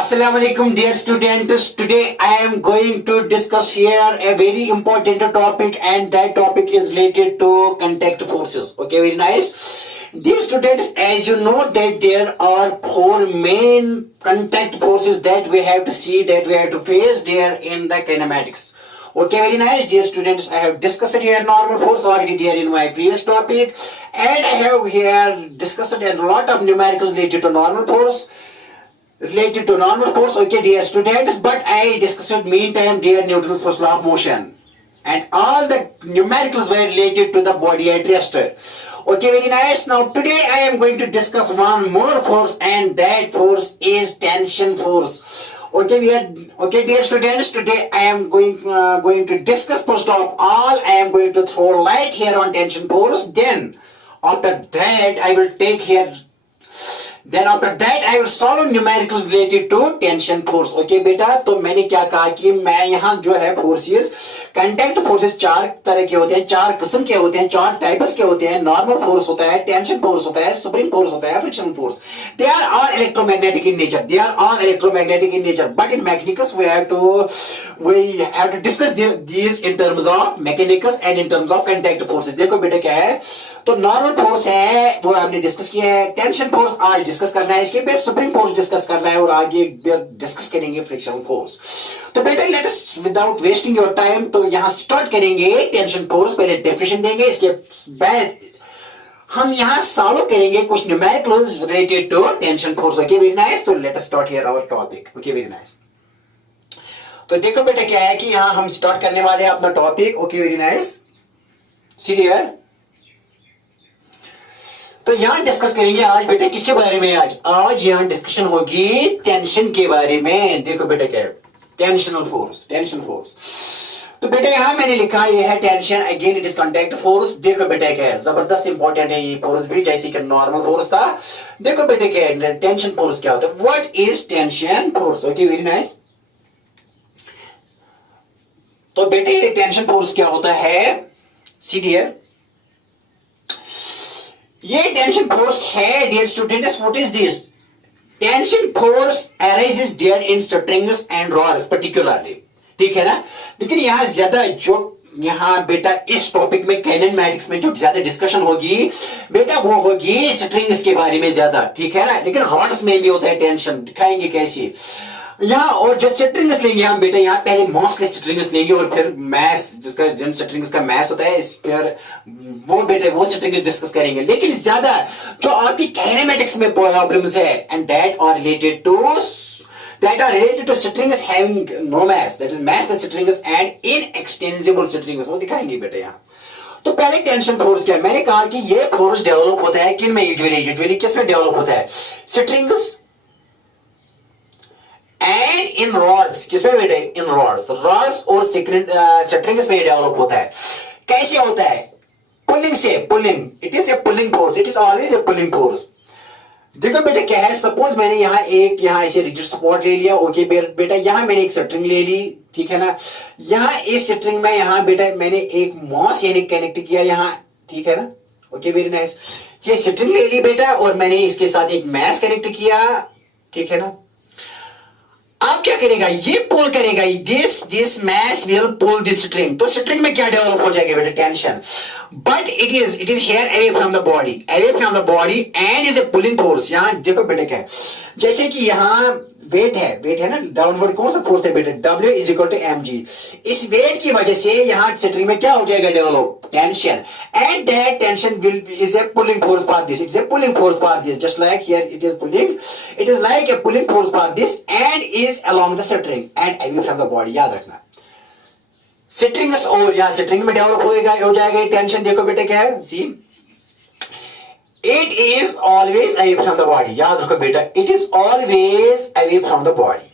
Assalamu alaikum dear students. Today I am going to discuss here a very important topic, and that topic is related to contact forces. Okay, very nice. Dear students, as you know that there are four main contact forces that we have to see, that we have to face there in the kinematics. Okay, very nice. Dear students, I have discussed here normal force already there in my previous topic, and I have here discussed a lot of numericals related to normal force. Okay, dear students, but I discussed meantime dear Newton's first law of motion, and all the numericals were related to the body at rest. Okay, very nice. Now today I am going to discuss one more force, and that force is tension force. Okay, dear students, today I am going to discuss first of all. I am going to throw light here on tension force. Then after that I will take here. Then after that I will solve numericals related to tension force. Okay बेटा, तो मैंने क्या कहा कि मैं यहाँ जो है फोर्सेस, कंटैक्ट फोर्सेस चार तरह के होते हैं, चार किस्म के होते हैं, चार टाइप्स के होते हैं. नॉर्मल फोर्स होता है, टेंशन फोर्स होता है, स्प्रिंग फोर्स होता है, friction force. They are all electromagnetic in nature. They are all electromagnetic in nature. But in mechanicus we have to discuss these in terms of mechanicus and in terms of contact forces. देखो बेटा क्या है, तो normal force है वो हमने discuss किया है, टेंशन फोर्स आज डिस्कस करना है, इसके बाद स्प्रिंग फोर्स डिस्कस करना है, और आगे डिस्कस करेंगे फ्रिक्शन फोर्स. तो बेटा let us without wasting your time, तो यहां स्टार्ट करेंगे टेंशन फोर्स. पहले डेफिनेशन देंगे, इसके बाद हम यहां सॉल्व करेंगे कुछ numericals related to tension force. Okay, very nice. तो let us start here our topic. Okay, very nice. तो देखो बेटा क्या है कि यहां हम स्टार्ट करने वाले हैं अपना topic. Okay, very nice. See here. तो यहां डिस्कस करेंगे आज बेटा किसके बारे में. आज यहां डिस्कशन होगी टेंशन के बारे में. देखो बेटा क्या है, टेंशनल फोर्स, टेंशन फोर्स. तो बेटा यहां मैंने लिखा ये है tension, again it is contact force. देखो बेटा क्या है, जबरदस्त इंपॉर्टेंट है ये फोर्स भी, जैसे कि नॉर्मल फोर्स था. देखो बेटा क्या है, टेंशन फोर्स क्या होता है, what is tension force. Okay, very nice. तो बेटे टेंशन फोर्स क्या होता है, सी डियर, ये टेंशन फोर्स है dear students. What is this tension force arises dear in strings and rods particularly. ठीक है ना. लेकिन यहां ज्यादा जो यहां बेटा इस टॉपिक में काइनेमैटिक्स में जो ज्यादा डिस्कशन होगी बेटा वो होगी स्ट्रिंग्स के बारे में ज्यादा. ठीक है ना. लेकिन रॉड्स में भी होता है टेंशन, दिखाएंगे कैसे यहाँ. और जो स्ट्रिंग्स लेंगे हम बेटा, यहाँ पहले मॉसलेस स्ट्रिंग्स लेंगे और फिर मैस, जिसका जिन स्ट्रिंग्स का मैस होता है, फिर वो बेटे वो स्ट्रिंग्स डिस्कस करेंगे. लेकिन ज्यादा जो आपकी काइनेमैटिक्स में प्रॉब्लम्स है, and that are related to strings having no mass, that is massless strings and inextensible strings, वो दिखाएंगे बेटा यहाँ. तो पहले टेंशन फोर्स क्या है, मैंने कहा कि ये फोर्स डेवलप होता है किन में, यूजुअली किसमें डेवलप होता है, स्ट्रिंग्स एंड इन रॉड्स. किसमें बेटे, इन रॉड्स और स्ट्रिंग्स में डेवलप होता है. कैसे होता है, पुलिंग से. Pulling, it is a pulling force, it is always a pulling force. देखो बेटा क्या है, सपोज मैंने यहाँ ऐसे रिजिड सपोर्ट ले लिया. ओके बेटा, यहाँ मैंने एक स्ट्रिंग ले ली. ठीक है ना. यहाँ इस स्ट्रिंग में यहाँ बेटा मैंने एक मॉस यानी कनेक्ट किया यहाँ. ठीक है ना. Okay, very nice. ये स्ट्रिंग ले ली बेटा, और मैंने इसके साथ एक मैस कनेक्ट किया. ठीक है ना. अब क्या करेगा, ये पुल करेगा, this mass will pull this string. तो स्ट्रिंग में क्या डेवलप हो जाएगा बेटा, tension. But it is here away from the body and is a pulling force. यहां देखो बेटा क्या है, जैसे कि यहां वेट है ना, डाउनवर्ड कौन सा फोर्स है बेटा, W is equal to mg. इस वेट की वजह से यहां स्ट्रिंग में क्या हो जाएगा, develop tension, and that tension will is a pulling force for this. It is a pulling force for this, just like here it is like a pulling force for this and is along the string and away from the body. याद रखना, strings और यहां string में develop हो जाएगा tension. देखो बेटा क्या है, सी, it is always away from the body. याद रखो बेटा, it is always away from the body.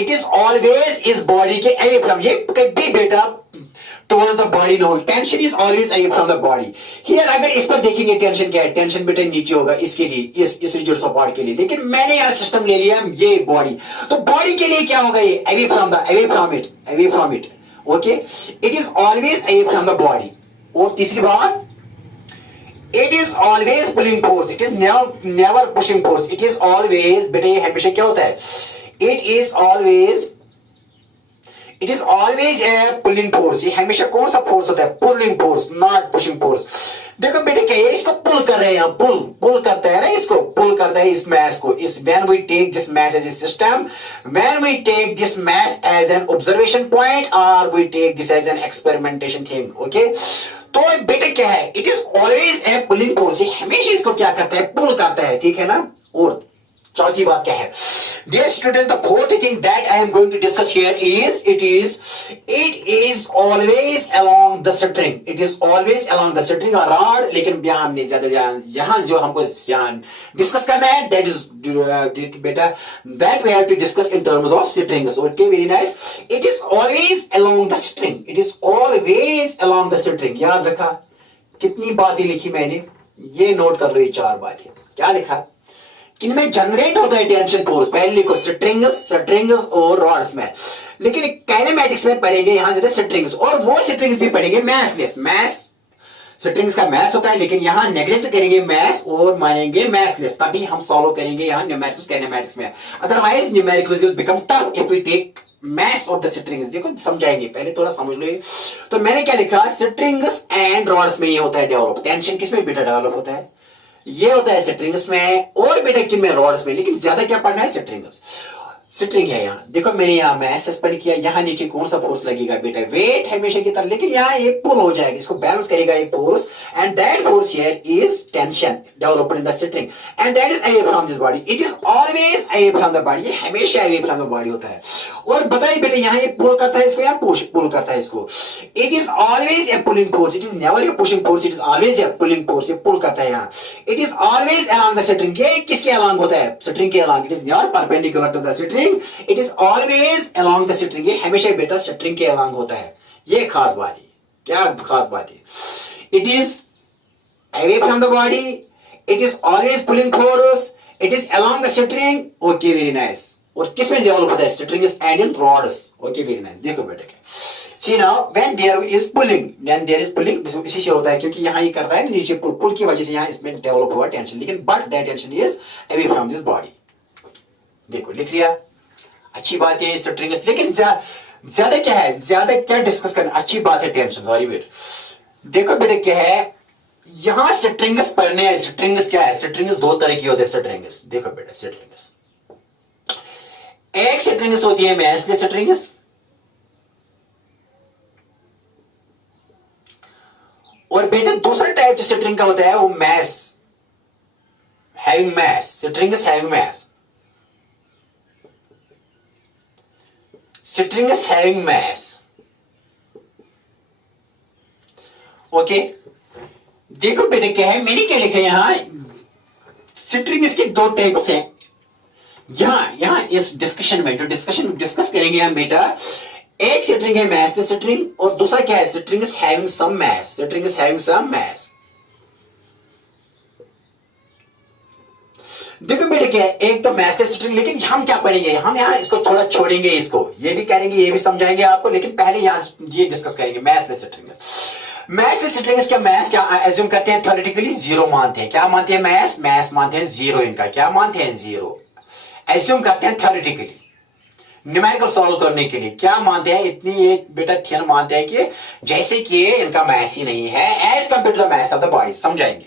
It is always इस body के away from, ये कभी बेटा towards the body no. Tension is always away from the body. Here अगर इस पर देखेंगे टेंशन क्या है, टेंशन बेटा नीचे होगा इसके लिए, इस रिजिड सपोर्ट के लिए. लेकिन मैंने यहाँ सिस्टम ले लिया ये बॉडी, तो बॉडी के लिए क्या होगा, ये away from it. Okay, it is always away from the body. और तीसरी बात, it is always pulling force, it is never pushing force, it is always, बेटा ये हमेशा क्या होता है, it is always, it is always a pulling force, ये हमेशा कौन सा फोर्स होता है, pulling force, not pushing force. देखो बेटे क्या है, इसको पुल कर रहे हैं, पुल पुल करते हैं ना, इसको पुल करता है इस मैस को, इस when we take this mass as a system, when we take this mass as an observation point और we take this as an experimentation thing, okay. तो बेटे क्या है, it is always a pulling force, ये हमेशा इसको क्या करता है, पुल करता है, ठीक है ना। और चौथी बात क्या है, dear students, the fourth thing that I am going to discuss here is it is always along the string, it is always along the string or rod, लेकिन यहाँ हमने ज्यादा यहाँ जो हमको यहाँ डिस्कस करना है, that is बेटा that we have to discuss in terms of strings, okay, very nice, it is always along the string, it is always along the string। याद रखा कितनी बातें लिखी मैंने, ये नोट कर लो, ये 4 बातें क्या लिखा, किनमें जनरेट होता है टेंशन फोर्स, पहले लिखो स्ट्रिंग्स और रॉड्स में, लेकिन काइनेमैटिक्स में पढ़ेंगे यहां से स्ट्रिंग्स, और वो स्ट्रिंग्स भी पढ़ेंगे मैसलेस, मैस स्ट्रिंग्स का मैस होता है, लेकिन यहां नेग्लेक्ट करेंगे मैस और मानेंगे मैसलेस, तभी हम सॉल्व करेंगे यहां न्यूमेरिकल्स काइनेमैटिक्स में, otherwise numericals will become tough if we take mass of the strings. देखो समझाएंगे, पहले थोड़ा समझ लो। तो मैंने क्या लिखा, स्ट्रिंग्स एंड रॉड्स में ये होता है डेवलप, टेंशन किसमें बेटा डेवलप होता है, ये होता है स्ट्रिंग्स में, और बेटा किन में, रॉड्स में, लेकिन ज्यादा क्या पढ़ना है, स्ट्रिंग्स। स्ट्रिंग है यहाँ, देखो मैंने यहाँ मैथ सस्पेंड किया, यहाँ नीचे कौन सा फोर्स लगेगा बेटा, वेट हमेशा की तरह, लेकिन यहाँ ये पुल हो जाएगा, इसको बैलेंस करेगा ये force, and that force here is tension developed in the string, and that is away from this body, it is always away from the body, ये हमेशा अवे फ्रॉम द बॉडी होता है। और बताइए बेटा यहाँ ये पुल करता है इसको या पुल करता है इसको, it is always a pulling force, it is never a pushing force, it is always a pulling force, ये पुल करता है यहाँ। It is always along the string, ये किसके अलोंग होता है, स्ट्रिंग के along, it is not perpendicular to the string, it is always along the string, ये हमेशा बेटा स्ट्रिंग के अलोंग होता है। ये खास बात है, क्या खास बात है, it is away from the body, it is always pulling force, it is along the string, okay very nice. और किसमें डेवलप होता है, strings and in rods, okay very nice. देखो बेटा see now when there is pulling, then there is pulling, इसी से होता है, क्योंकि यहाँ ये कर रहा है नीचे पुल की वजह से यहाँ इसमें डेवलप हुआ टेंशन, लेकिन but that tension is away from this body. देखो लिख लिया, अच्छी बात है स्ट्रिंग्स, लेकिन ज्यादा क्या है, ज्यादा क्या डिस्कस करना, अच्छी बात है टेंशन, सॉरी वेट। देखो बेटा क्या है, यहां स्ट्रिंग्स पढ़ने हैं, स्ट्रिंग्स क्या है, स्ट्रिंग्स 2 तरह की होते हैं स्ट्रिंग्स। देखो बेटा स्ट्रिंग्स, एक स्ट्रिंग्स होती है मैसलेस स्ट्रिंग्स, और बेटा दूसरा टाइप जो स्ट्रिंग का होता है वो mass, having mass, strings having mass, strings having mass, okay. देखो बेटे क्या है, मैंने क्या लिखा यहां, स्ट्रिंग्स के 2 टाइप्स हैं। यहां इस डिस्कशन में जो डिस्कस करेंगे हम बेटा, एक स्ट्रिंग है मैसलेस स्ट्रिंग, और दूसरा क्या है, string is having some mass, string is having some mass. देखो बेटे क्या है, एक तो मैसलेस स्ट्रिंग, लेकिन हम क्या पढ़ेंगे, हम यहाँ इसको थोड़ा छोड़ेंगे, इसको ये भी करेंगे, ये भी समझाएंगे आपको, लेकिन पहले यहाँ ये डिस्कस करेंगे मैसलेस स्ट्रिंग्स। मैसलेस स्ट्रिंग्स का मैस क्या एज्यूम करते हैं, थ्योरेटिकली 0 मानते हैं, क्या मानते हैं, मैस मानते हैं 0, इनका क्या मानते हैं, 0 एज्यूम करते हैं थ्योरेटिकली। न्यूमेरिकल सॉल्व करने के लिए क्या मानते हैं, इतनी एक बेटा थियन मानते हैं कि जैसे कि इनका मैस ही नहीं है as compare to the mass of the body, समझाएंगे।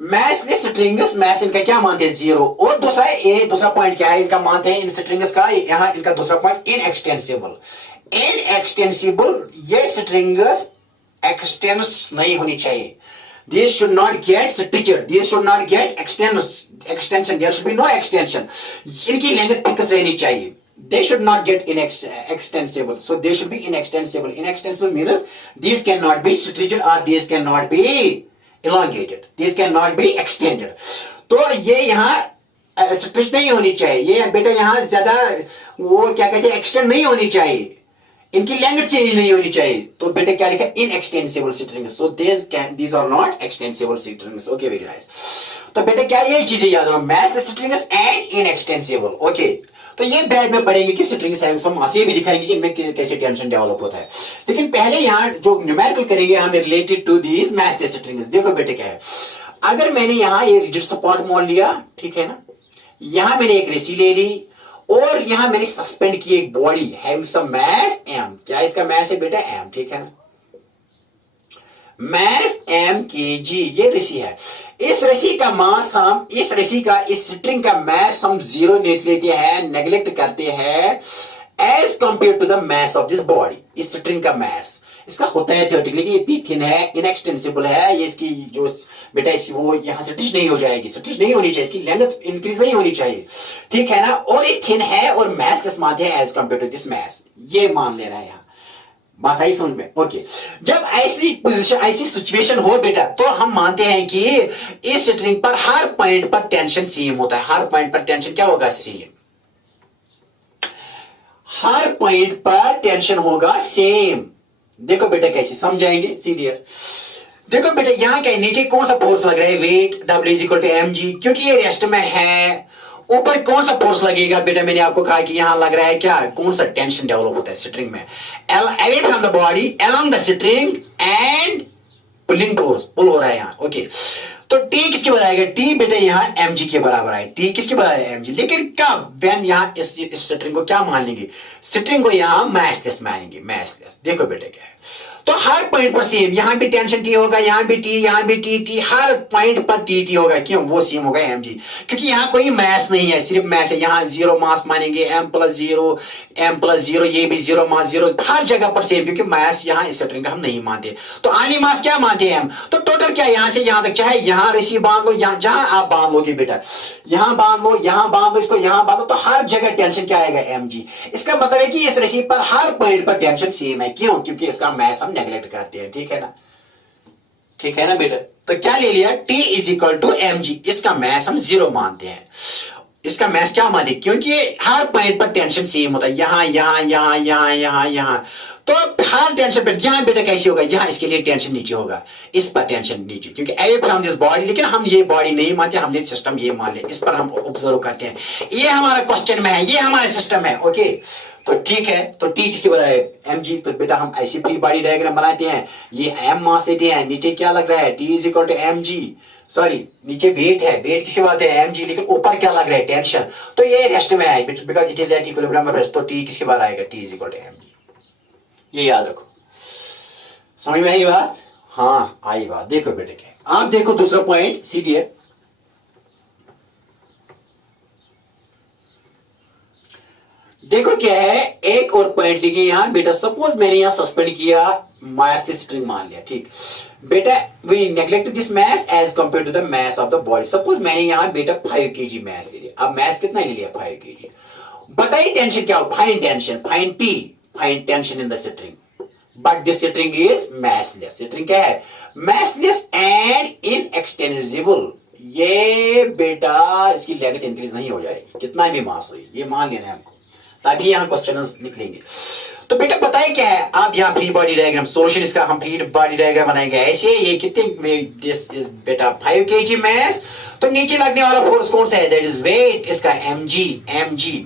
मैसलेस स्ट्रिंग्स, मैस इनका क्या मानते हैं, 0, और दूसरा पॉइंट क्या है इनका, मानते हैं इन स्ट्रिंग्स का, यहां इनका दूसरा पॉइंट इनएक्सटेंसिबल, ये स्ट्रिंग्स एक्सटेंस नहीं होनी चाहिए, these should not get stitched, these should not get extension, there should be no extension, इनकी लेंथ फिक्स रहनी चाहिए, they should not get extensible, so they should be inextensible means these cannot be stitched or these cannot be elongated, these cannot be extended। तो ये यहाँ स्ट्रिच नहीं होनी चाहिए, ये बेटा यहाँ ज्यादा वो क्या कहते हैं एक्सटेंड नहीं होनी चाहिए, इनकी लेंथ चेंज नहीं होनी चाहिए, तो बेटे क्या लिखा, inextensible strings, so these are not extensible strings, okay very nice. तो बेटा क्या ये चीजें याद रखो, mass strings and inextensible. Okay, तो ये बैद में पढ़ेंगे कि स्ट्रिंग्स हम ये भी दिखाएंगे कि इनमें कैसे टेंशन डेवलप होता है। लेकिन पहले यहाँ जो न्यूमेरिकल करेंगे हम related to these mass strings. देखो बेटे क्या है, अगर मैंने यहाँ ये रिजिड सपोर्ट मोल लिया, ठीक है ना, यहां मैंने एक रस्सी ले ली और यहां मैंने सस्पेंड की एक बॉडी हैविंग सम मास m। क्या इसका मास है बेटा m, ठीक है ना, मास m kg, ये रस्सी है। इस रस्सी का मास हम इस रस्सी का इस स्ट्रिंग का मास हम जीरो लेते हैं, नेग्लेक्ट करते हैं as compare to the mass of this body. इस स्ट्रिंग का मास इसका होता है थियोरेटिकली कि इतनी थिन है, इनएक्सटेंसिबल है, ये इसकी जो बेटा इसकी वो यहां से स्ट्रिच नहीं हो जाएगी, स्ट्रिच नहीं होनी चाहिए, इसकी लेंथ इंक्रीज नहीं होनी चाहिए, ठीक है ना, और ये थिन है और मास के समान है as compare to this mass, ये मान लेना है यहां। बात आई समझ में? ओके, जब ऐसी पोजीशन ऐसी सिचुएशन हो बेटा तो हम मानते हैं कि इस स्ट्रिंग पर हर पॉइंट पर टेंशन सेम होता है। हर पॉइंट पर टेंशन क्या होगा? सेम। हर पॉइंट पर टेंशन होगा सेम। देखो बेटा कैसे समझाएंगे, सीरियर। देखो बेटा यहां क्या नीचे कौन सा फोर्स लग रहा है? Weight W is equal to mg, क्योंकि ये रेस्ट में है। ऊपर कौन सा फोर्स लगेगा बेटा? मैंने आपको कहा कि यहां लग रहा है क्या, कौन सा टेंशन डेवलप होता है स्ट्रिंग में? Away from the body along the string and pulling force, pull हो रहा है यहां। ओके, तो T किसके बराबर आएगा? T बेटा यहाँ mg के बराबर है। T किसके बराबर है? mg। लेकिन कब? व्हेन यहाँ इस स्ट्रिंग को क्या मान लेंगे? स्ट्रिंग को यहाँ मासलेस मानेंगे, मासलेस। देखो बेटा क्या है, तो हर पॉइंट पर सेम, यहां भी टेंशन T होगा, यहां भी T, यहां भी T, हर पॉइंट पर T होगा। क्यों? वो सेम होगा mg, क्योंकि यहां कोई मास नहीं है, सिर्फ मास है। यहां जीरो मास मानेंगे, m प्लस जीरो, ये भी जीरो मास जीरो, हर जगह पर सेम, क्योंकि मास यहां इस स्ट्रिंग का हम नहीं मानते। तो आनी मास क्या मानते हैं हम? तो टोटल क्या यहां से यहां तक, चाहे यहां रस्सी बांध लो, यहां जहां आप बांध लोगे बेटा, यहां बांध लो, यहां बांध लो, इसको यहां बांधो, तो हर जगह टेंशन क्या आएगा? mg। इसका मतलब है कि इस रस्सी पर हर पॉइंट पर टेंशन सेम है। क्यों? क्योंकि इसका मास हम नेग्लेक्ट करते हैं, ठीक है ना, ठीक है ना बेटा। तो क्या ले लिया? T is equal to mg, इसका मास हम जीरो मानते हैं। इसका मास क्या मानते? क्योंकि हर पॉइंट पर टेंशन सेम होता है, यहां यहां यहां यहां यहां यहां, तो हर टेंशन पर यहां बेटा कैसे होगा? यहां इसके लिए टेंशन नीचे होगा, इस पर टेंशन नीचे, क्योंकि अवे फ्रॉम दिस बॉडी। लेकिन हम ये बॉडी नहीं मानते, हमने सिस्टम ये मान लिया, इस पर हम ऑब्जर्व करते हैं। ये हमारा क्वेश्चन में है, ये हमारा सिस्टम है। ओके, तो ठीक है, तो T किसके बराबर है? mg। तो बेटा हम ऐसी फ्री बॉडी डायग्राम बनाते हैं, ये m मास लेते हैं, नीचे क्या लग रहा है? T is equal to mg, sorry नीचे वेट है, वेट किसके बाद है? mg, लेकिन ऊपर क्या लग रहा है? टेंशन। तो ये रेस्ट में है because it is at equilibrium of rest. तो T किसके बाद आएगा? T is equal to mg। ये याद रखो। समझ में आई बात? हाँ आई बात। देखो बेटे क्या, आप देखो दूसरा पॉइंट सीरियर। देखो क्या है, एक और पॉइंट लिखे यहां बेटा। सपोज मैंने यहां सस्पेंड किया, मास की स्ट्रिंग मान लिया, ठीक बेटा, we neglect this mass as compare to the mass of the body. Suppose मैंने यहां बेटा 5 kg मास ले लिया। अब मास कितना ले लिया? 5 kg। बताइए टेंशन क्या हो? Find tension, find T, find tension in the string. But this string is massless. String क्या है? Massless and inextensible. ये बेटा इसकी लेंथ इंक्रीज नहीं हो जाएगी, कितना भी मास हो, ये मान लेना है हमको, तभी यहां क्वेश्चन निकलेंगे। तो बेटा बताइए क्या है, आप यहां फ्री बॉडी डायग्राम सोल्यूशन इसका हम फ्री बॉडी डायग्राम बनाएंगे ऐसे। ये कितने, दिस इज बेटा 5 kg मास, तो नीचे लगने वाला फोर्स कौन सा है? दैट इज वेट, इसका mg।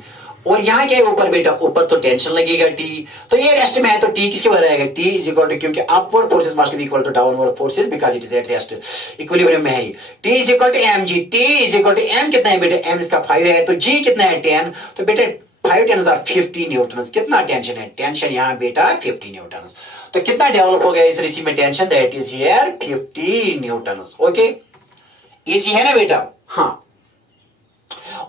और यहां क्या है ऊपर बेटा? ऊपर तो टेंशन लगेगा T, तो ये रेस्ट में है, तो T किसके बराबर आएगा? T इज इक्वल टू, क्योंकि upward forces must be equal to downward forces because it is at rest, equilibrium में है। T is equal to mg। T is equal to m कितना है बेटा? m इसका 5 है, तो g कितना है? 10। तो बेटा 5 10 are 50 न्यूटन। कितना टेंशन है? टेंशन यहां बेटा 50 न्यूटन। तो कितना डेवलप हो गया इस रस्सी में tension? That is here 50 Newton. Okay, easy है ना बेटा? हाँ,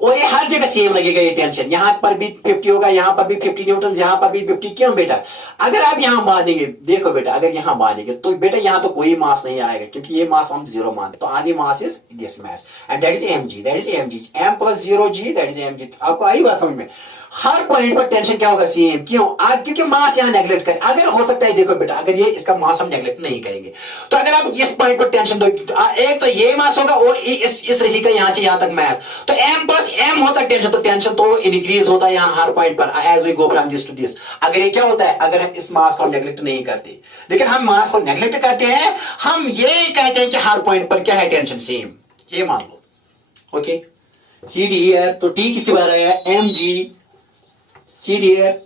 और ये हर जगह सेम लगेगा ये टेंशन, यहां पर भी 50 होगा, यहां पर भी 50 न्यूटन, यहां पर भी 50। क्यों बेटा? अगर आप यहां बांधेंगे, देखो बेटा अगर यहां बांधेंगे तो बेटा यहां तो कोई मास नहीं आएगा, क्योंकि ये मास हम जीरो मानते, तो आधी mass is this mass and that is mg, that is mg, m plus zero g, that is mg। आपको आई बात समझ में? हर पॉइंट पर टेंशन क्या होगा? सेम। क्यों? क्योंकि मास यहां नेग्लेक्ट कर, अगर हो सकता है, देखो बेटा अगर ये इसका मास हम नेग्लेक्ट नहीं करेंगे, तो अगर आप इस पॉइंट पर टेंशन दो, एक तो ये मास होगा और इस रस्सी का यहां से यहां तक मास, तो m प्लस m होता है टेंशन, तो टेंशन तो इंक्रीज होता है यहां हर पॉइंट पर as we go from this to this. अगर ये क्या होता है, अगर हम इस मास को नेग्लेक्ट नहीं करते, लेकिन हम मास को नेग्लेक्ट करते हैं, हम ये कहते हैं कि हर पॉइंट पर क्या है? Tension same. ये मान लो, ओके सी डी हियर, तो टी किसके बाहर आया, m g, see D here.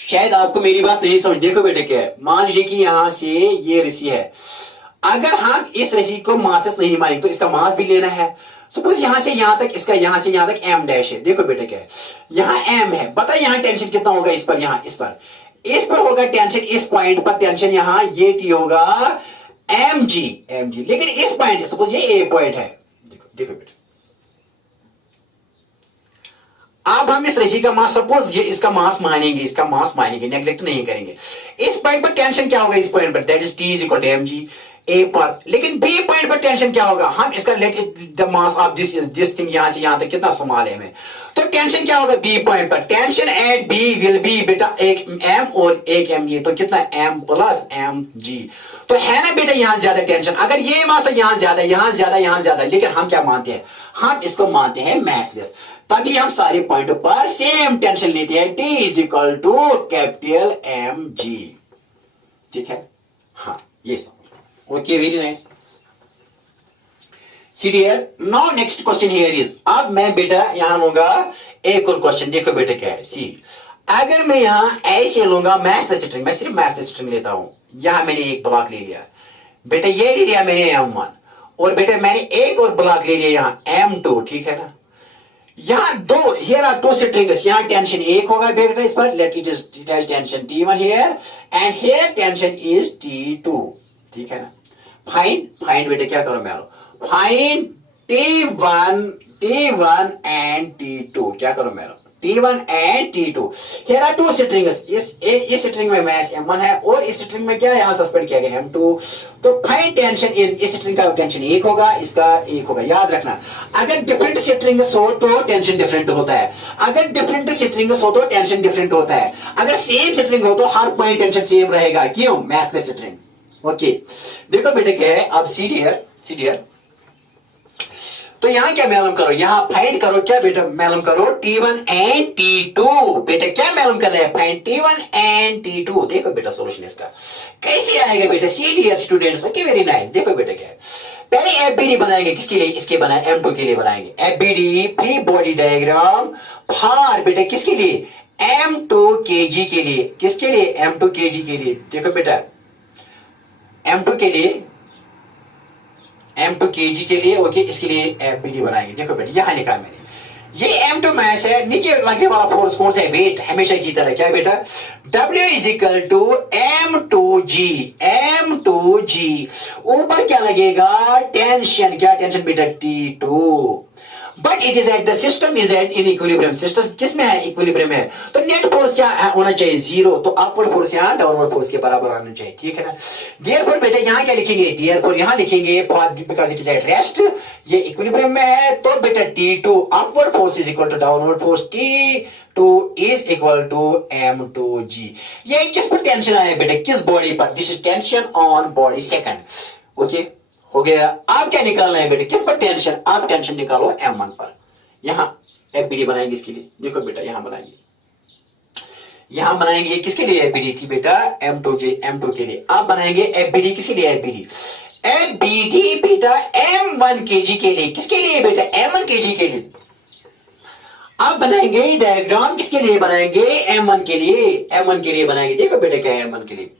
शायद आपको मेरी बात नहीं समझ, देखो बेटे क्या है, मान लीजिए कि यहां से ये रस्सी है, अगर हम इस रस्सी को मास नहीं मानेंगे तो इसका मास भी लेना है। सपोज यहां से यहां तक, इसका यहां से यहां तक एम डैश है, देखो बेटे क्या है, यहां एम है, पता है यहां टेंशन कितना होगा इस पर, यहां इस पर होगा टेंशन, इस पॉइंट पर टेंशन, यहां ये टी होगा एम जी, लेकिन इस पॉइंट, सपोज ये ए पॉइंट है, देखो देखो बेटे, अब हम इस रस्सी का मास, सपोज ये इसका मास मानेंगे, नेग्लेक्ट नहीं करेंगे। इस पॉइंट पर टेंशन क्या होगा, इस पॉइंट पर, that is T is equal to m g a पर, लेकिन बी पॉइंट पर टेंशन क्या होगा, हम इसका let the mass of this thing, यहां से यहां तक कितना स्मॉल है में, तो टेंशन क्या होगा बी पॉइंट पर, tension at B will be बेटा एक एम और एक एम जी, तो कितना एम प्लस एम जी, तो है ना बेटा यहां ज्यादा टेंशन, अगर ये मास तो यहां ज्यादा, लेकिन हम क्या मानते हैं, हम इसको मानते हैं मैसलेस, तभी हम सारे पॉइंटों पर सेम टेंशन लेते हैं, T is equal to capital M G, ठीक है, हाँ ये सब, okay very nice. See dear, now next question here is, अब मैं बेटा यहां लूंगा एक और क्वेश्चन, देखो बेटा क्या है, सी अगर मैं यहां ऐसे लूंगा मैथलेस स्ट्रिंग, मैं सिर्फ मैथलेस स्ट्रिंग लेता हूं, यहां मैंने एक ब्लॉक ले लिया बेटा, ये ले लिया मैंने M1, और बेटा मैंने एक और ब्लॉक ले लिया यहां M2, ठीक है ना, यहां दो, हियर आर टू स्ट्रिंग्स, यहां टेंशन एक होगा बेटा इस पर, let it is tension T1 here and here tension is T2, ठीक है ना, फाइंड बेटा क्या करो मैं, फाइंड T1 एंड T2, क्या करो मैं, T1 and T2, here are two strings, इस स्ट्रिंग में मैस M1 है और इस स्ट्रिंग में क्या है, यहां सस्पेंड किया गया M2, तो फाइंड टेंशन इन, इस स्ट्रिंग का टेंशन एक होगा, इसका एक होगा, याद रखना अगर डिफरेंट स्ट्रिंग्स हो तो टेंशन डिफरेंट होता है, अगर डिफरेंट स्ट्रिंग्स हो तो टेंशन डिफरेंट होता है, अगर सेम स्ट्रिंग हो तो हर पॉइंट टेंशन सेम रहेगा, क्यों, मैसलेस स्ट्रिंग, ओके। देखो बेटे क्या है, अब सी डियर, तो यहां क्या मालूम करो, यहां फाइंड करो क्या बेटा, मालूम करो T1 एंड T2, बेटा क्या मालूम कर रहे हैं, फाइंड T1 एंड T2, देखो बेटा सोल्यूशन इसका कैसे आएगा बेटा, see dear students, okay very nice. देखो बेटा क्या है, पहले एफबीडी बनाएंगे, किसके लिए, इसके बनाए M2 के लिए बनाएंगे, FBD free body diagram for बेटा किसके लिए, M2 kg के लिए, किसके लिए, M2 kg के लिए, देखो बेटा M2 के लिए, M2 kg के लिए, ओके, इसके लिए एफबीडी बनाएंगे, देखो बेटा यहां लिखा मैंने, ये M2 मास है, नीचे लगने वाला फोर्स कौन सा है, वेट, हमेशा की तरह क्या बेटा, W is equal to M2G, ऊपर क्या लगेगा, टेंशन, क्या टेंशन बेटा, T2, but it is at the system is at in equilibrium, system किस में है, इक्विलिब्रियम है, तो नेट फोर्स क्या होना चाहिए, जीरो, तो अपवर्ड फोर्स यहां डाउनवर्ड फोर्स के बराबर आना चाहिए, ठीक है ना। देयरफॉर बेटा यहां क्या लिखेंगे, देयरफॉर यहां लिखेंगे for because it is at rest, ये इक्विलिब्रियम में है, तो बेटा T2 upward force is equal to downward force, T2 is equal to M2G। ये किस पर टेंशन आया बेटा, किस बॉडी पर, this is tension on body second, okay हो गया। आप क्या निकालना है बेटे, किस पर टेंशन, आप टेंशन निकालो M1 पर, यहां एफबीडी बनाएंगे इसके लिए, देखो बेटा यहां बनाएंगे किसके लिए एफबीडी थी बेटा, M2 के लिए, आप बनाएंगे एफबीडी किसके लिए, एफबीडी बेटा M1 kg के लिए, किसके लिए बेटा, M1 kg के लिए, आप बनाएंगे डायग्राम किसके लिए बनाएंगे, M1 के लिए बनाएंगे, देखो बेटा क्या है M1 के लिए,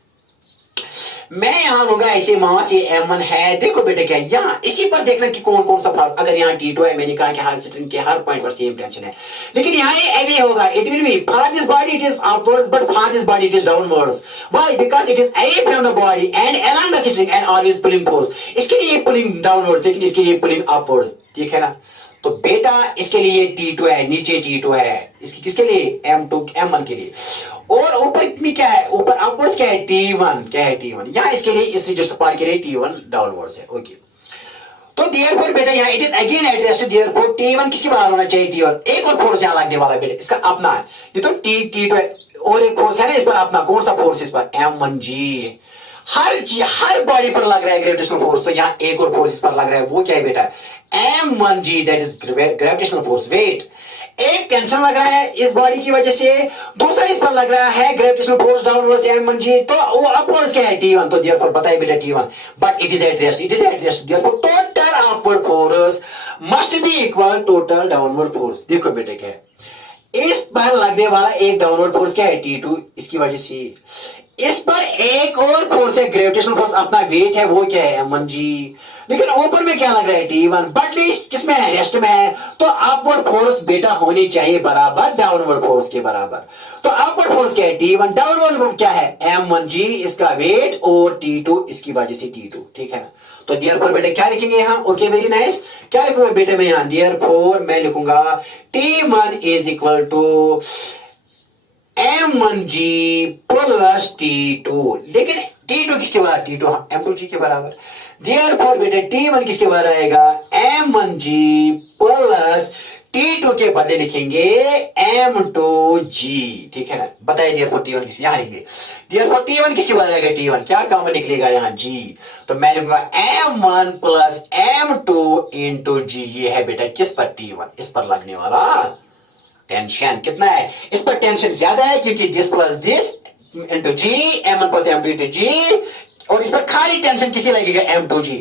मैं यहां लूंगा ऐसे मास, ये M1 है, देखो बेटे क्या यहां इसी पर देखना कि कौन कौन सा फाल्ट, अगर यहां T2 है, मैंने कहा कि हर स्ट्रिंग के हर पॉइंट पर सेम टेंशन है, लेकिन यहां ये एवी होगा, it will be for this body it is upwards but for this body it is downwards, why, because it is away from the body and along the string and always pulling force, इसके लिए pulling downwards, लेकिन इसके लिए pulling upwards, ठीक है ना, तो बेटा इसके लिए T2 है, नीचे T2 है, इसकी किसके लिए, M1 के लिए, और ऊपर में क्या है, ऊपर अपवर्ड्स क्या है, T1, क्या है T1, यहां इसके लिए, इस रिजिड पार्ट के लिए T1 डाउनवर्ड्स है, ओके। तो देयरफॉर बेटा यहां it is again addressed, therefore T1 किसके बाहर होना चाहिए, T1, एक और फोर्स यहां लगने वाला बेटा, इसका अपना है, ये तो T2 है, और एक फोर्स है ना इस पर अपना, कौन सा फोर्स इस पर, M1G, हर बॉडी पर लग रहा है ग्रेविटेशनल फोर्स, तो यहां एक और फोर्स इस पर लग रहा है, वो क्या है बेटा, M1G, that is gravitational force, weight, एक टेंशन लग रहा है इस बॉडी की वजह से, दूसरा इस पर लग रहा है ग्रेविटेशनल फोर्स डाउनवर्ड्स m1g, तो वो अपवर्ड्स क्या है T1, तो देयरफॉर बताइए बेटा T1, but it is at rest, therefore total upward force must be equal total downward force. देखो बेटा क्या है, इस पर लगने वाला एक डाउनवर्ड फोर्स क्या है T2, इसकी वजह से इस पर एक और फोर्स है ग्रेविटेशनल फोर्स, अपना वेट है, वो क्या है m1g, लेकिन ऊपर में क्या लग रहा है T1, बट किसमें है, रेस्ट में है, तो अपवर्ड फोर्स बेटा होनी चाहिए बराबर डाउनवर्ड फोर्स के बराबर। तो अपवर्ड फोर्स क्या है T1, डाउनवर्ड क्या है m1g, इसका वेट, और T2 इसकी वजह से T2, ठीक है ना। तो देयरफॉर बेटा क्या लिखेंगे यहाँ, ओके वेरी नाइस, क्या लिखूंगा बेटा मैं यहाँ, देयरफॉर मैं लिखूंगा T1 is equal to m1g plus T2, लेकिन T2 किसके बराबर, T2 m2g के बराबर, देयरफॉर बेटा T1 किसके बराबर आएगा, m1g प्लस T2 के बदले लिखेंगे m2g, ठीक है ना। बताइए देयरफॉर T1 किसके, यहां लिखेंगे देयरफॉर T1 किसके बराबर आएगा, T1 क्या कॉमन निकलेगा यहाँ g, तो मैं लिखूंगा m1 plus m2 into g, ये है बेटा किस पर T1, इस पर लगने वाला टेंशन कितना है, इस पर टेंशन ज्यादा है क्योंकि this plus this into g, m1 plus m2 into g, और इस पर खाली टेंशन किसे लगेगा, m2g,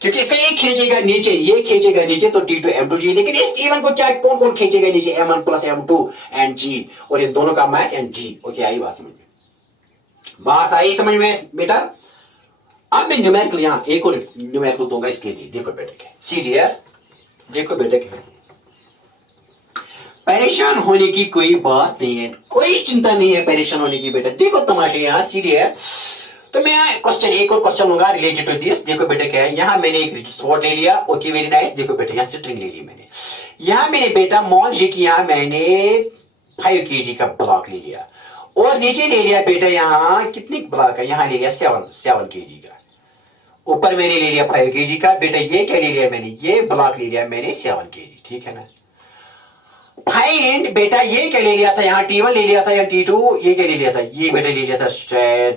क्योंकि इसका ये खींचेगा नीचे, ये खींचेगा नीचे, तो T2 m2g, लेकिन इस T1 को क्या कौन कौन खींचेगा नीचे, m1 plus m2 and g, और इन दोनों का match and g। Okay I बात समझ में, बात आई समझ में बेटा। अब मैं न्यूमेरिकल यहां एक और न्यूमेरिकल दूंगा इसके लिए, देखो बेटे के सी डियर, देखो बेटे के परेशान होने की कोई बात नहीं है, कोई चिंता नहीं है परेशान होने की बेटा। देखो तमाशा यहाँ सीधी है, तो मैं क्वेश्चन एक और क्वेश्चन लूंगा रिलेटेड टू दिस। देखो बेटा क्या है, यहाँ मैंने एक स्वॉट ले लिया, ओके वेरी नाइस। देखो बेटा यहाँ स्ट्रिंग ले ली मैंने, यहाँ मैंने बेटा मान लीजिए कि यहाँ मैंने 5 kg का ब्लॉक ले लिया, और नीचे ले लिया बेटा यहाँ कितनी ब्लॉक है, यहाँ ले लिया 7 kg का, ऊपर मैंने ले लिया 5 kg का। बेटा ये क्या ले लिया मैंने, ये ब्लॉक ले लिया मैंने 7 kg, ठीक है ना। फाइंड बेटा ये क्या ले लिया था, यहाँ T1 ले लिया था या T2, ये क्या ले लिया था, ये बेटा ले लिया था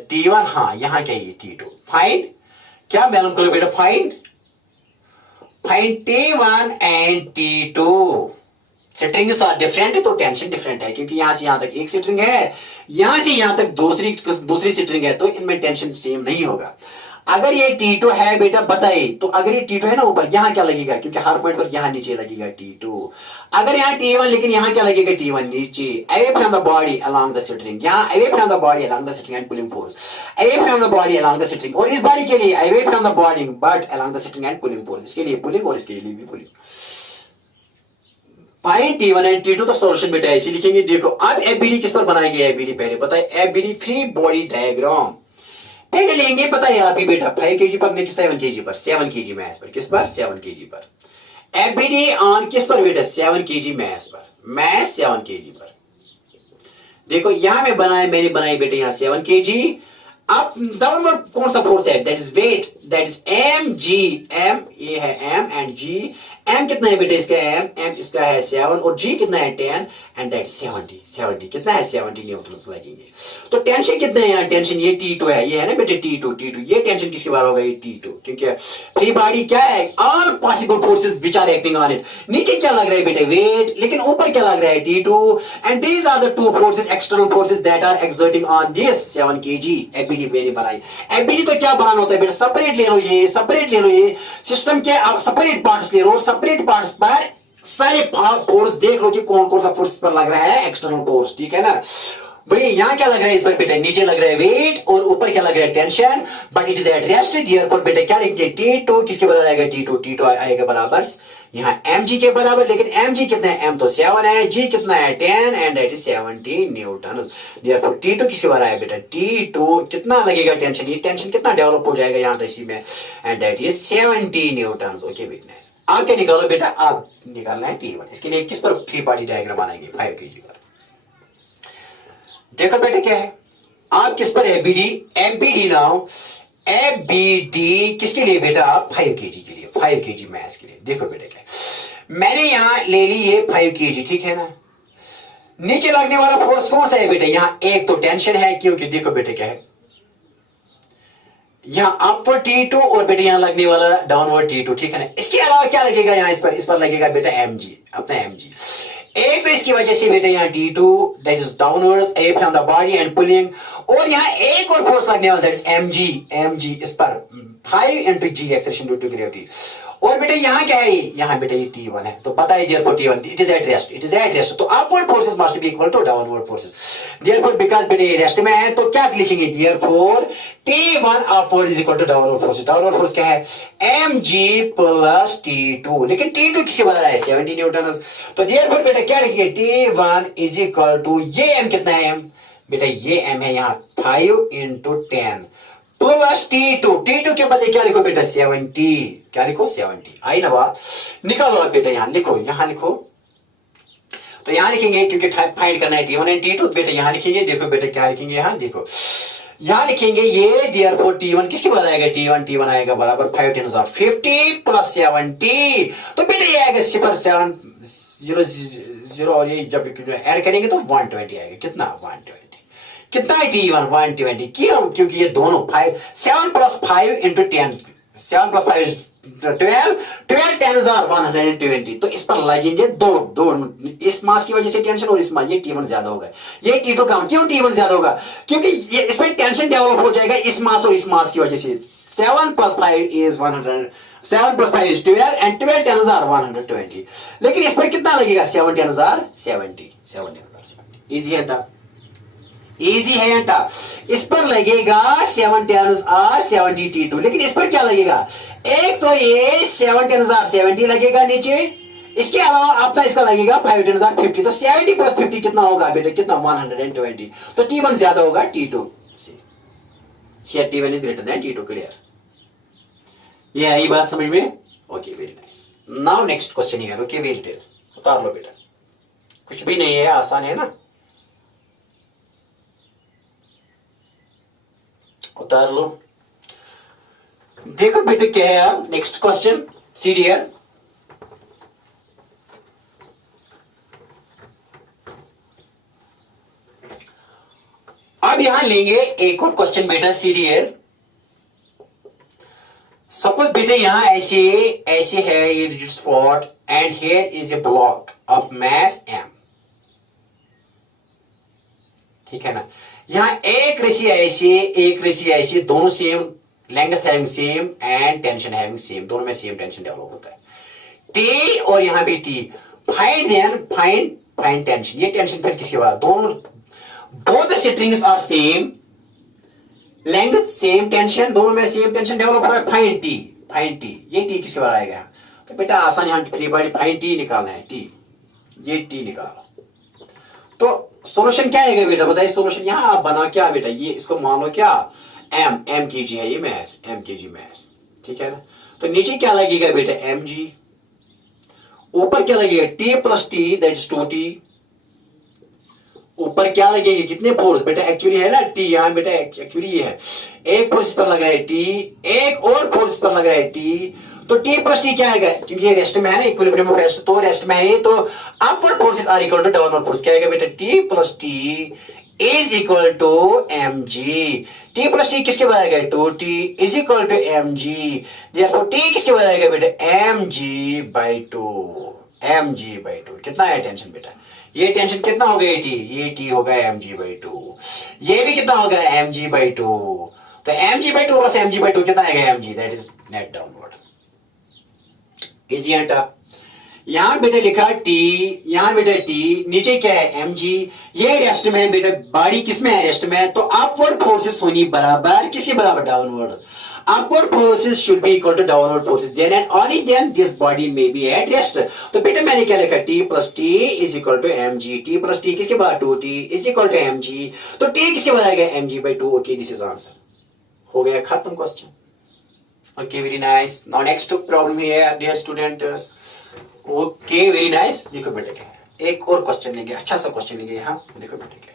T1, हाँ यहाँ क्या ये T2। फाइंड क्या मालूम करो बेटा, find T1 and T2, strings are different, तो टेंशन डिफरेंट है, क्योंकि यहां से यहां तक एक स्ट्रिंग है, यहां से यहां तक दूसरी स्ट्रिंग है, तो इनमें टेंशन सेम नहीं होगा। अगर ये T2 है बेटा बताइए, तो अगर ये T2 है ना ऊपर, यहां क्या लगेगा, क्योंकि हर पॉइंट पर यहां नीचे लगेगा T2। अगर यहाँ T1 लेकिन यहां क्या लगेगा T1 नीचे, away from the body along the string, यहाँ away from the body along the string and pulling force, away from the body along the string, और इस बॉडी के लिए away from the body but along the string and pulling force, इसके लिए pulling और इसके लिए भी pulling. Find T1 and T2, तो सॉल्यूशन बेटा ऐसे लिखेंगे। देखो अब एफबीडी किस पर बनाएंगे, एफबीडी पहले बताए, एफबीडी फ्री बॉडी डायग्राम पहले लेंगे, पता है आप ही बेटा 5 kg पर नहीं 7 kg पर, 7 kg मैस पर, किस पर 7 kg पर, एफबीडी ऑन किस पर बेटा 7 kg मैस पर, मैस 7 kg पर। देखो यहां में मैंने बनाई बेटे यहाँ 7 kg। अब डाउनवर्ड कौन सा फोर्स है, that is weight, that is m g, m ये है एम एंड जी, एम कितना है बेटे इसका, एम इसका है 7, और जी कितना है 10 एंड दैट 70 कितना है 70 न्यूटन लगेंगे। तो टेंशन कितना है यहाँ, टेंशन ये T2 है, ये है ना बेटे T2, ये टेंशन किसके बारे होगा, ये T2, क्योंकि फ्री बॉडी क्या है, all possible forces which are acting on it. नीचे क्या लग रहा है बेटे वेट, लेकिन ऊपर क्या लग रहा है T2, and these are the two forces, external forces that are exerting on this 7 kg। FBD मैंने बनाई, एफबीडी तो क्या बनाना होता है बेटा, सेपरेट ले लो, ये सेपरेट ले लो, ये सिस्टम के आप सेपरेट पार्ट्स ले लो, सेपरेट पार्ट्स पर सारे फोर्स देख लो कि कौन कौन सा फोर्स पर लग रहा है, एक्सटर्नल फोर्स, ठीक है ना भाई। यहां क्या लग रहा है इस पर बेटा, नीचे लग रहा है वेट और ऊपर क्या लग रहा है tension, but it is at rest. Therefore बेटा क्या लिखेंगे, T2 किसके बराबर आएगा, T2 आएगा बराबर यहाँ mg के बराबर, लेकिन mg कितना है, m तो 7 है, g कितना है 10 and that is 70 Newton. Therefore T2 किसके बराबर है बेटा, T2 कितना लगेगा टेंशन, ये टेंशन कितना डेवलप हो जाएगा यहाँ इसी में, and that is 70 Newton. Okay weakness आप क्या निकालो बेटा, आप निकालना है T1, इसके लिए किस पर फ्री बॉडी डायग्राम बनाएंगे 5 kg पर। देखो बेटा क्या है, आप किस पर एफबीडी, एफबीडी नाउ एफबीडी किसके लिए बेटा, 5 kg के लिए, 5 kg मैस के लिए। देखो बेटा क्या है, मैंने यहां ले ली ये 5 kg, ठीक है ना। नीचे लगने वाला फोर्स कौन सा है बेटा, यहां एक तो टेंशन है, क्योंकि देखो बेटा क्या है, यहां अपवर्ड T2 और बेटा यहां लगने वाला डाउनवर्ड T2, ठीक है ना। इसके अलावा क्या लगेगा यहाँ, इस पर लगेगा बेटा mg, अपना mg। एक तो इसकी वजह से बेटा यहाँ T2 that is downwards away from the body and pulling, और यहाँ एक और फोर्स लगने वाला दैट इज mg इस पर 5 into g acceleration due to gravity. और बेटा यहाँ क्या है, यहाँ बेटा ये T1 है, तो पता है therefore T1 it is at rest, तो upward forces must be equal to downward forces, therefore because बेटा ये रेस्ट में है तो क्या लिखेंगे, therefore T1 upward is equal to downward forces. Downward force क्या है, mg प्लस T2, लेकिन T2 किससे बदला है, 70 न्यूटन, तो therefore बेटा क्या लिखेंगे, T1 इज इक्वल टू ये m कितना है, बेटा ये m है यहाँ 5 into 10 प्लस T2 के बदले क्या लिखो बेटा 70, क्या लिखो 70, आई ना बात, निकालो आप बेटा यहाँ लिखो, तो यहाँ लिखेंगे क्योंकि फाइंड करना है T1 एंड T2, बेटा यहाँ लिखेंगे, देखो बेटा क्या लिखेंगे यहाँ, देखो यहाँ लिखेंगे ये therefore T1 किसके बराबर आएगा, T1 आएगा बराबर 5 10 50 प्लस 70, तो बेटा ये आएगा 0 और ये जब ऐड करेंगे तो 120 आएगा, कितना 120, कितना है T1 120, क्यों, क्योंकि ये दोनों 7 प्लस 5 इंटू 10, 7 प्लस 5 इज 12 10 120, तो इस पर लगेंगे दो इस मास की वजह से टेंशन, और इस मास ये T1 ज्यादा होगा, ये T2 कम, क्यों T1 ज्यादा होगा, क्योंकि ये इसमें टेंशन डेवलप हो जाएगा इस मास और इस मास की वजह से। 7 plus 5 is 100, 7 plus 5 is 12 and 12 10 120, लेकिन इस पर कितना लगेगा 7 10 70, इजी है ना, इजी है बेटा, इस पर लगेगा 7 10 70 T2, लेकिन इस पर क्या लगेगा, एक तो ये 7 10 70 लगेगा नीचे, इसके अलावा अपना इसका लगेगा 5 10 50, तो 70 प्लस 50 कितना होगा बेटा, कितना 120, तो T1 ज्यादा होगा T2 से, here T1 is greater than T2, clear, ये आई बात समझ में, okay very nice. Now next question here, okay very dear, उतार लो बेटा, कुछ भी नहीं है, आसान है ना, उतार लो, देखो बेटे क्या है आप, नेक्स्ट क्वेश्चन सी डियर, अब यहां लेंगे एक और क्वेश्चन बेटा सी डियर, सपोज बेटे यहां ऐसे है ये rigid spot and here is a block of mass m, ठीक है ना, यहां एक रेसी ऐसी दोनों same length having same and tension having same, दोनों में सेम टेंशन डेवलप होता है, T और यहां भी T, फाइंड टेंशन, ये टेंशन फिर किसके बाद, दोनों both strings are same length same tension, दोनों में सेम टेंशन डेवलप हो रहा है, फाइंड T, ये T किसके बाद आएगा, तो बेटा आसान यहां फ्री बॉडी फाइंड T निकालना है, T, ये T निकालो, तो सॉल्यूशन क्या आएगा बेटा, बताइए सॉल्यूशन, यहां आप बना क्या बेटा, ये इसको मान लो क्या m kg है, ये मास m kg मास, ठीक है ना, तो नीचे क्या लगेगा बेटा mg, ऊपर क्या लगेगा T plus T that is 2T, ऊपर क्या लगेंगे कितने फोर्स बेटा, एक्चुअली है ना T यहां बेटा, एक्चुअली ये है, एक फोर्स पर लगा है T, एक और फोर्स पर लगा है T, तो T प्लस T क्या आएगा, क्योंकि ये रेस्ट में है ना, इक्विलिब्रियम ऑफ रेस्ट, तो रेस्ट में है, तो upward forces are equal to downward force, क्या आएगा बेटा T plus T is equal to mg, T plus T किसके बाद आएगा 2T is equal to mg, therefore T किसके बाद आएगा बेटा mg/2, कितना है टेंशन बेटा, ये टेंशन कितना हो गया T, ये T होगा mg/2, ये भी कितना होगा mg/2, तो mg/2 प्लस mg/2 कितना आएगा mg, that is net downward, easy है बेटा, यहां बेटा लिखा T, यहां बेटा T, नीचे क्या है mg, ये रेस्ट में है बेटा, बॉडी किसमें है रेस्ट में, तो अपवर्ड फोर्सेस होनी बराबर किसके बराबर, downward, upward forces should be equal to downward forces, then and only then this body may be at rest, तो बेटा मैंने क्या लिखा T plus T is equal to mg, T plus T किसके बाद 2T is equal to mg, तो T किसके बाद आएगा mg/2, okay this is answer, हो गया खत्म question, okay very nice, now next problem here dear students, okay very nice, देखो बेटा क्या है, एक और क्वेश्चन लेंगे, अच्छा सा क्वेश्चन लेंगे यहाँ, देखो बेटा क्या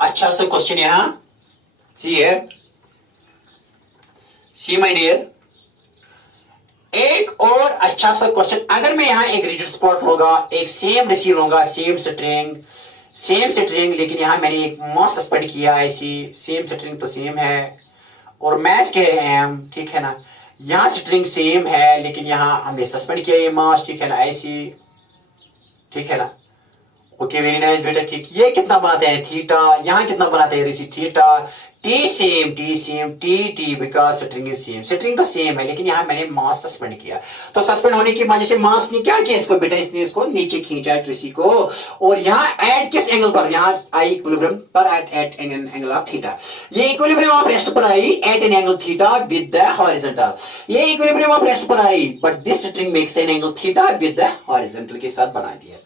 अच्छा सा क्वेश्चन यहाँ, see here, see my dear, एक और अच्छा सा क्वेश्चन, अगर मैं यहां एक रिजिड स्पॉट होगा, एक सेम रिसीव होगा, सेम स्ट्रिंग, लेकिन यहां मैंने एक मास सस्पेंड किया ऐसी, सेम स्ट्रिंग तो सेम है और मास कह रहे हैं हम, ठीक है ना, यहां स्ट्रिंग सेम है लेकिन यहां हमने सस्पेंड किया ये मास, ठीक है ना, ऐसी ठीक है ना। ओके वेरी नाइस बेटा, ठीक। ये कितना बनाते हैं थीटा, यहाँ कितना बनाते हैं theta, T same T T, because string is same, string तो सेम है, लेकिन यहाँ मैंने मास सस्पेंड किया, तो सस्पेंड होने की वजह से मास ने क्या किया इसको बेटा, इसने इसको नीचे खींचा ट्रिसी को, और यहाँ एट किस एंगल पर, यहाँ आई इक्विलिब्रियम पर एट एंगल ऑफ थीटा, ये इक्विलिब्रियम ऑफ रेस्ट पर आई at an angle theta with the horizontal, ये इक्विलिब्रियम ऑफ रेस्ट पर आई, but this string makes an angle theta with the horizontal के साथ बना दिया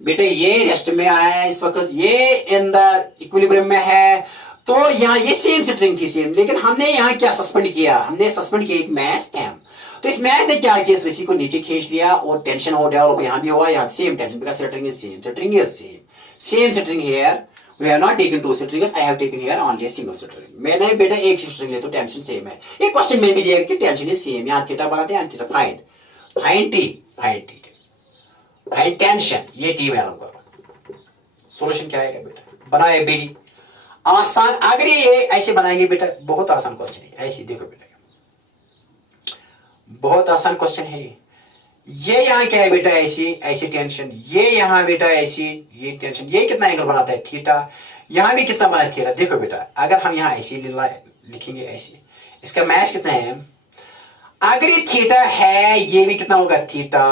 बेटा। ये रेस्ट में आया है इस वक्त, ये इन द इक्विलिब्रियम में है, तो यहाँ ये सेम स्ट्रिंग थी सेम, लेकिन हमने यहाँ क्या सस्पेंड किया, हमने सस्पेंड किया एक मैस एम, तो इस मैस ने क्या किया, इस रस्सी को नीचे खींच लिया और टेंशन हो डेवलप यहाँ भी हुआ, यहाँ same tension, because string is same, string is same string here, we have not taken two strings, I have taken here only a single string, मैंने बेटा एक स्ट्रिंग ले तो टेंशन सेम है, ये क्वेश्चन में भी दिया कि टेंशन इज सेम, यहाँ थीटा बनाते हैं, थीटा फाइंड फाइंड टेंशन, ये टी वैल्यू करो, सॉल्यूशन क्या आएगा बेटा, बनाओ एबीडी, आसान, अगर ये ऐसे बनाएंगे बेटा, बहुत आसान क्वेश्चन है, ऐसे देखो बेटा, बहुत आसान क्वेश्चन है ये यहाँ क्या है बेटा, ऐसी टेंशन, ये यहाँ बेटा ऐसी, ये टेंशन, ये कितना एंगल बनाता है थीटा, यहाँ भी कितना बना थीटा, देखो बेटा, अगर हम यहाँ ऐसे लिखेंगे ऐसे, इसका मैच कितना है, अगर ये थीटा है ये भी कितना होगा थीटा,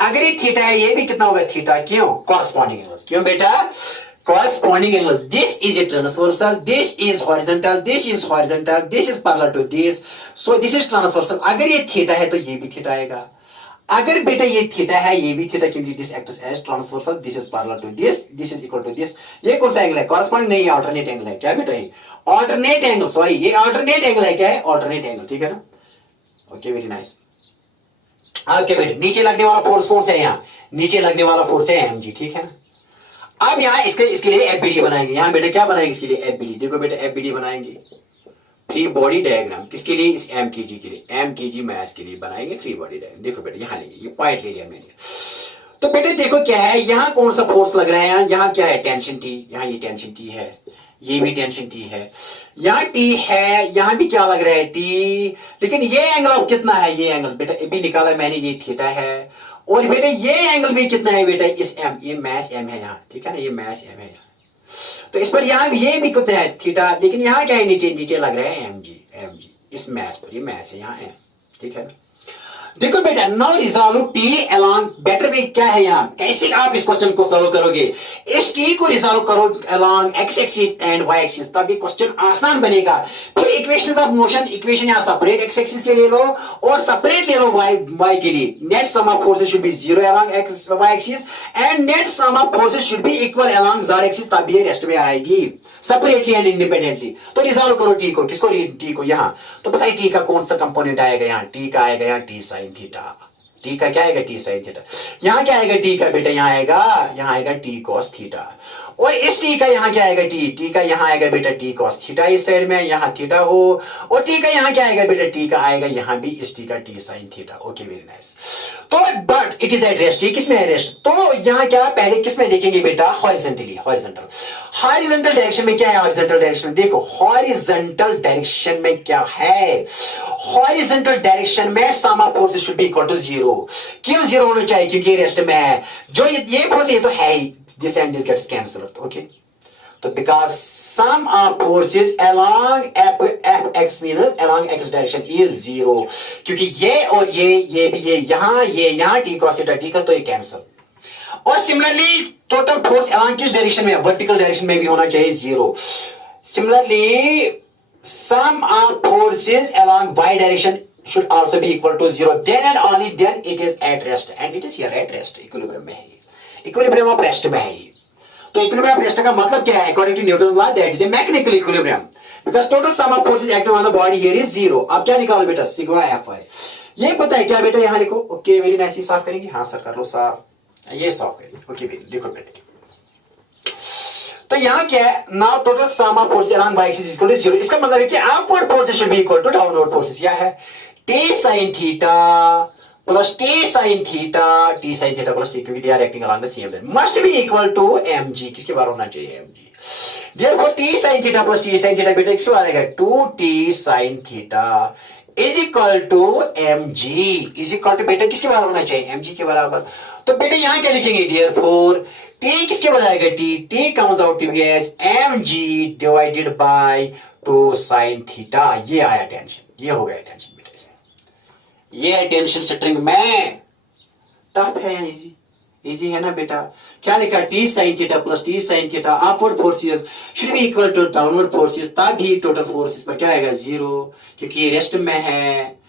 अगर ये थीटा है ये भी कितना होगा थीटा, क्यों, कॉरस्पॉन्डिंग एंगल्स, क्यों बेटा, corresponding angles, this is a transversal, this is horizontal, this is horizontal, this is parallel to this, so this is transversal, अगर ये थीटा है तो ये भी थीटा आएगा, अगर बेटा ये थीटा है ये भी थीटा, क्योंकि this acts as transversal, this is parallel to this, this is equal to this, ये कौन सा एंगल है, corresponding नहीं है, alternate एंगल है, क्या बेटा ये alternate एंगल, सॉरी ये alternate एंगल है, क्या है alternate एंगल, ठीक है ना। ओके वेरी नाइस, ओके बेटा, नीचे लगने वाला फोर्स कौन सा है, यहाँ नीचे लगने वाला फोर्स है mg, ठीक है ना। अब यहाँ इसके लिए एफबीडी बनाएंगे, यहाँ बेटा क्या बनाएंगे इसके लिए एफबीडी, देखो बेटा एफबीडी बनाएंगे, फ्री बॉडी डायग्राम, किसके लिए, इस एमकेजी के लिए, एमकेजी मैथ्स के लिए बनाएंगे फ्री बॉडी डायग्राम, देखो बेटा यहाँ लेंगे, ये पॉइंट ले लिया मैंने, तो बेटा देखो क्या है, यहाँ कौन सा फोर्स लग रहा है, यहाँ क्या है टेंशन टी, यहाँ ये टेंशन टी है, ये भी टेंशन टी है, यहाँ टी है, यहाँ भी क्या लग रहा है टी, लेकिन ये एंगल अब कितना है, ये एंगल बेटा ये भी निकाला मैंने, ये थीटा है, और बेटा ये एंगल भी कितना है बेटा, इस एम, ये मैस एम है यहाँ, ठीक है ना, ये मैस एम है यहाँ, तो इस पर यहाँ ये भी कितना है थीटा, लेकिन यहाँ क्या है, नीचे लग रहा है एम जी इस मैस पर, ये मैस है यहाँ एम, ठीक है ना। देखो बेटा now resolve T along, better way क्या है यहाँ, कैसे आप इस क्वेश्चन को सॉल्व करोगे, इस टी को रिजॉल्व करो along x axis and y axis, तब ये क्वेश्चन आसान बनेगा। फिर इक्वेशंस ऑफ मोशन, इक्वेशन यहाँ सेपरेट एक्स एक्सिस के ले लो और सेपरेट ले लो वाई के लिए, net sum of forces should be zero along x y axis and net sum of forces should be equal along z axis, तब ये rest में आएगी सेपरेटली एंड इंडिपेंडेंटली। तो रिजॉल्व करो टी को, किसको, टी को, यहाँ तो पता है टी का कौन सा कंपोनेंट आएगा, यहाँ टी का आएगा, यहाँ टी साइन थीटा, टी का क्या आएगा टी साइन थीटा, यहाँ क्या आएगा टी का बेटा, यहाँ आएगा टी कॉस थीटा, और इस टी का यहाँ क्या आएगा, टी का यहाँ आएगा बेटा टी कॉस थीटा, इस साइड में यहाँ थीटा हो, और टी का यहाँ क्या आएगा बेटा, टी का आएगा यहाँ भी इस टी का T sine theta. Okay very nice, तो but it is at rest, किसमें है रेस्ट, तो यहाँ क्या पहले किसमें देखेंगे बेटा, हॉरिजॉन्टली, हॉरिजॉन्टल डायरेक्शन में क्या है, हॉरिजॉन्टल डायरेक्शन में देखो, हॉरिजॉन्टल डायरेक्शन में क्या है, हॉरिजॉन्टल डायरेक्शन में sum of forces should be equal to zero, क्यों जीरो होना चाहिए, क्योंकि रेस्ट में है, जो ये फोर्स ये तो है ही, this and this gets cancelled, okay, तो because sum of forces along fx means along x direction is zero, क्योंकि ये और ये भी ये यहाँ t cos theta t cos, तो ये कैंसल, और सिमिलरली टोटल फोर्स along किस डायरेक्शन में, वर्टिकल डायरेक्शन में भी होना चाहिए zero, similarly sum of forces along y direction should also be equal to zero, then and only then it is at rest, and it is here at rest, equilibrium में है, equilibrium of rest में है। तो equilibrium of rest का मतलब क्या है, according to Newton law that is a mechanical equilibrium, because total sum of forces acting on the body here is zero. अब क्या निकालो बेटा, सिग्मा एफआई, ये पता है क्या बेटा, यहां लिखो। ओके वेरी नाइस, साफ करेंगे, हां सर कर लो साफ, ये साफ करेंगे। ओके देखो बेटा, तो यहां क्या है, now total sum of forces along y axis is equal to zero, इसका मतलब है कि upward forces should be equal to downward forces, क्या है t sin theta plus t sin theta plus t, क्योंकि they are acting along the same line, must be equal to mg, किसके बारे होना चाहिए mg, therefore t sin theta plus t sin theta बेटा किसके बारे आएगा, 2t sin theta is equal to mg, is equal to बेटा किसके बराबर होना चाहिए, mg के बराबर। तो बेटे यहां क्या लिखेंगे, देयरफॉर टी किसके बाद आएगा, T comes out to be as mg divided by 2 sin theta. ये आया टेंशन, ये हो गया टेंशन बेटा इसमें। ये है टेंशन स्ट्रिंग में। टफ है या इजी, इजी है ना बेटा। क्या लिखा, T sine theta plus T sine theta upward forces should be equal to downward forces, तभी टोटल फोर्सेस पर क्या आएगा, 0, क्योंकि ये रेस्ट में है।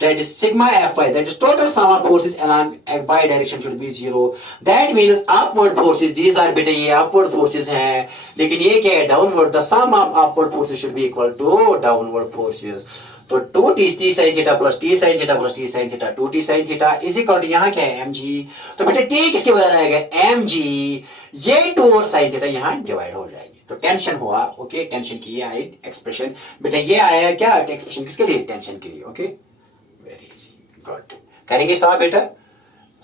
That is sigma Fy, that is total sum of forces along y direction should be 0. That means upward forces, these are बेटे ये upward forces हैं, लेकिन ये क्या है, downward. The sum of upward forces should be equal to downward forces. तो 2t sin theta plus t sin theta plus t sin theta 2t sin theta is equal to यहाँ क्या है, mg. तो बेटे t किसके बदल आएगा, mg, ये 2 और sin theta यहाँ डिवाइड हो जाएंगे। तो टेंशन हुआ, ओके, टेंशन की ये आई एक्सप्रेशन। बेटा ये आया क्या एक्सप्रेशन, किसके लिए, टेंशन के लिए। Okay, very easy, good. करेंगे साफ बेटा,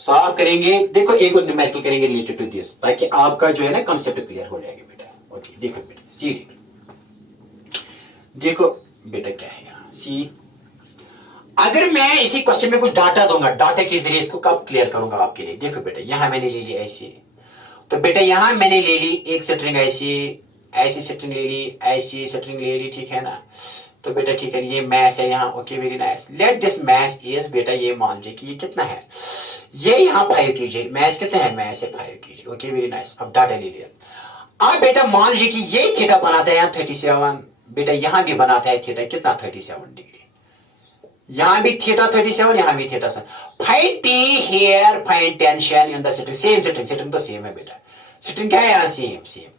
साफ करेंगे। देखो एक और न्यूमेरिकल करेंगे रिलेटेड टू दिस, ताकि आपका जो है ना कंसेप्ट क्लियर हो जाएगा बेटा। ओके, देखो बेटा सी, देखो बेटा क्या है यहाँ सी। अगर मैं इसी क्वेश्चन में कुछ डाटा दूंगा, डाटा के जरिए इसको कब क्लियर करूंगा आपके लिए। देखो बेटा यहां मैंने ले ली ऐसी, तो बेटा यहां मैंने ले ली एक स्ट्रिंग ऐसी, ऐसी स्ट्रिंग ले ली, ऐसी स्ट्रिंग ले ली, ठीक है ना। तो बेटा ठीक है, ये मैथ है यहाँ। Okay, very nice. Let this math is, बेटा ये मान लीजिए कि ये कितना है, ये यहाँ 5 कीजिए। मैथ कितना है, मैथ से 5 कीजिए। Okay, very nice. अब डाटा ले लिया। अब बेटा मान लीजिए कि ये थीटा बनाता है यहाँ 37, बेटा यहां भी बनाता है थीटा कितना, 37 डिग्री। यहां भी थीटा 37, यहां भी theta 7। Find T here, find tension in the string. Same string, string तो सेम है बेटा। स्ट्रिंग क्या है यहाँ, सेम सेम।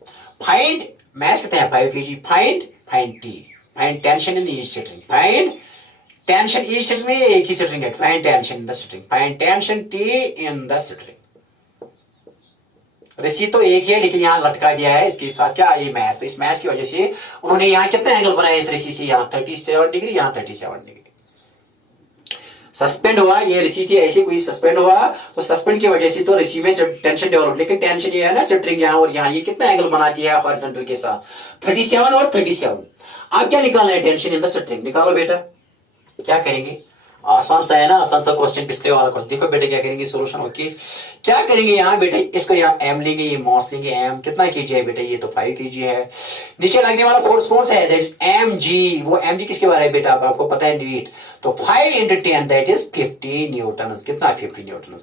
फाइंड मैथ कितना है, 5 कीजिए। Find T, find tension in each string. Find tension each string में एक ही स्ट्रिंग है, find tension in the string. Find tension T in the string. रस्सी तो एक ही है, लेकिन यहां लटका दिया है इसके साथ क्या, ये मैथ। तो इस मैथ की वजह से उन्होंने यहां कितना एंगल बनाया इस रस्सी से, यहां 37 डिग्री, यहां 37 डिग्री। सस्पेंड हुआ, ये रस्सी थी ऐसे, कोई सस्पेंड हुआ, तो सस्पेंड की वजह से तो रस्सी में टेंशन डेवलप। लेकिन टेंशन ये है ना स्ट्रिंग यहाँ और यहाँ, ये कितना एंगल बनाती है हॉरिजॉन्टल के साथ, 37 और 37। आप क्या निकालना है, टेंशन इन द स्ट्रिंग निकालो बेटा। क्या करेंगे, आसान सा है ना, आसान सा क्वेश्चन, पिछले वाला क्वेश्चन। देखो बेटे क्या करेंगे सोल्यूशन। ओके, क्या करेंगे यहाँ बेटे, इसको यहाँ m लेंगे, ये मॉस लेंगे। m कितना kg है बेटा, ये तो 5 kg है। नीचे लगने वाला फोर्स कौन सा है, दैट इज mg। वो mg किसके बारे में बेटा, आपको पता है न्यूट। तो 5 into 10 दैट इज 50 न्यूटन। कितना, 50 न्यूटन।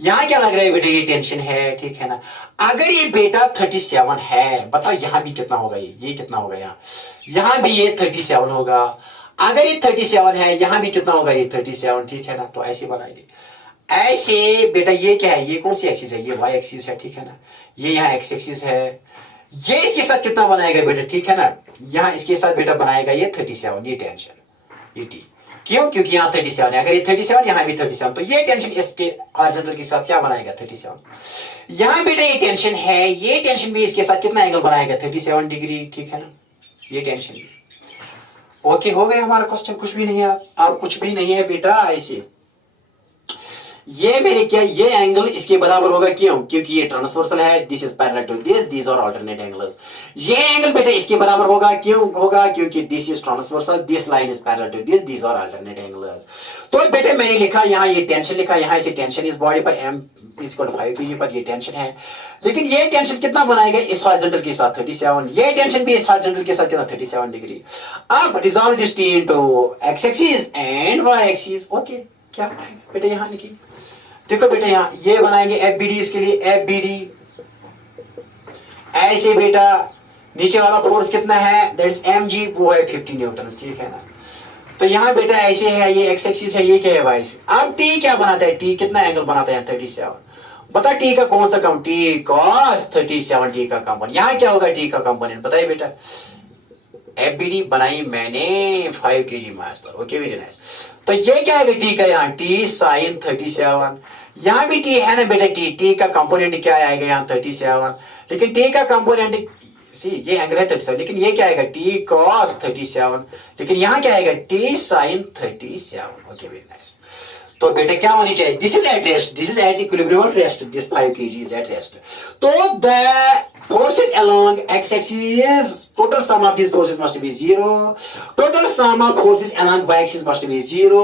यहाँ क्या लग रहा है बेटा, ये टेंशन है, ठीक है ना। अगर ये बेटा 37 है, बताओ यहाँ भी कितना होगा, ये कितना होगा, यहाँ भी ये 37 होगा। अगर ये 37 है, यहां भी कितना होगा, ये 37, ठीक है ना। तो ऐसे बनाएंगे, ऐसे बेटा। ये क्या है, ये कौन सी एक्सिस है, ये वाई एक्सिस है, ठीक है ना। ये यहाँ एक्स एक्सिस है, ये इसके साथ कितना बनाएगा बेटा, ठीक है ना। यहाँ इसके साथ बेटा बनाएगा ये 37, ये टेंशन, ये टी। क्यों, क्योंकि यहाँ 37 है। अगर ये 37, यहाँ भी 37, तो ये टेंशन इसके हॉरिजॉन्टल के साथ क्या बनाएगा, 37। यहाँ बेटा ये टेंशन है, ये टेंशन भी इसके साथ कितना एंगल बनाएगा, 37 डिग्री, ठीक है ना। ये टेंशन भी ओके हो गया हमारा क्वेश्चन। कुछ भी नहीं है, अब कुछ भी नहीं है बेटा। ऐसे ये मेरे क्या, ये एंगल इसके बराबर होगा, क्यों, क्योंकि ये ट्रांसवर्सल है। This is parallel to this, this are alternate angles. ये एंगल बेटा इसके बराबर होगा, क्यों होगा, क्योंकि this is transversal, this line is parallel to this, this are alternate angles. तो बेटे मैंने लिखा यहाँ, ये टेंशन लिखा, यहाँ से टेंशन इस बॉडी पर m = 5 kg पर ये टेंशन है। लेकिन ये टेंशन कितना बनाएगा इस हॉरिजॉन्टल के साथ, 37। ये टेंशन भी इस हॉरिजॉन्टल के साथ कितना, 37 डिग्री। अब resolve this t into x axis and y axis. Okay, क्या आएगा बेटा, यहाँ लिखिए। देखो बेटा यहाँ ये बनाएंगे FBD, इसके लिए FBD ऐसे बेटा। नीचे वाला फोर्स कितना है, दैट इज mg, वो है 50 न्यूटन, ठीक है ना। तो यहाँ बेटा ऐसे है, ये x एक्सिस है, ये क्या है y। अब t क्या बनाता है, t कितना एंगल बनाता है, 37। बता t का कौन सा कम, t cos 37, t का कंपोनेंट। यहाँ क्या होगा t का कंपोनेंट, बताइए बेटा। FBD बनाई मैंने 5 kg मास पर। Okay, very nice. तो ये क्या है t का, यहाँ t sin 37। यहाँ भी t है ना बेटा, t का कंपोनेंट क्या आएगा यहाँ, 37। लेकिन t का कंपोनेंट ये एंगल है 37, लेकिन ये क्या आएगा, t cos 37। लेकिन यहाँ क्या आएगा, t sin 37। Okay, very nice. तो बेटा क्या होनी चाहिए, this is at rest, this is at equilibrium of rest, this 5 kg is at rest. तो the forces along x axis, total sum of these forces must be 0. Total sum of forces along y axis must be 0.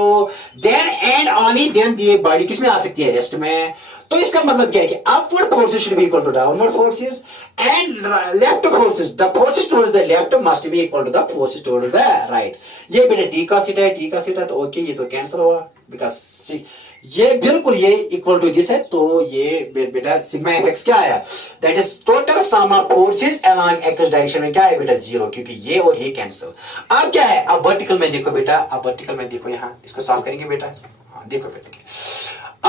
Then and only then ये body किस में आ सकती है, rest में। तो इसका मतलब क्या है कि upward forces should be equal to downward forces and left forces, the forces towards the left must be equal to the forces towards the right. ये बेटा टी का सीटा है, टी का सीटा, तो ओके ये तो कैंसिल हुआ बिकॉज ये बिल्कुल ये इक्वल टू दिस है, तो ये बेटा सिग्मा एफ एक्स क्या आया, that is total sum of forces along x direction में क्या है बेटा 0, क्योंकि ये और ये कैंसिल। अब क्या है, अब वर्टिकल में देखो बेटा, अब वर्टिकल में देखो, यहाँ इसको सॉल्व करेंगे बेटा। हाँ देखो बेटा,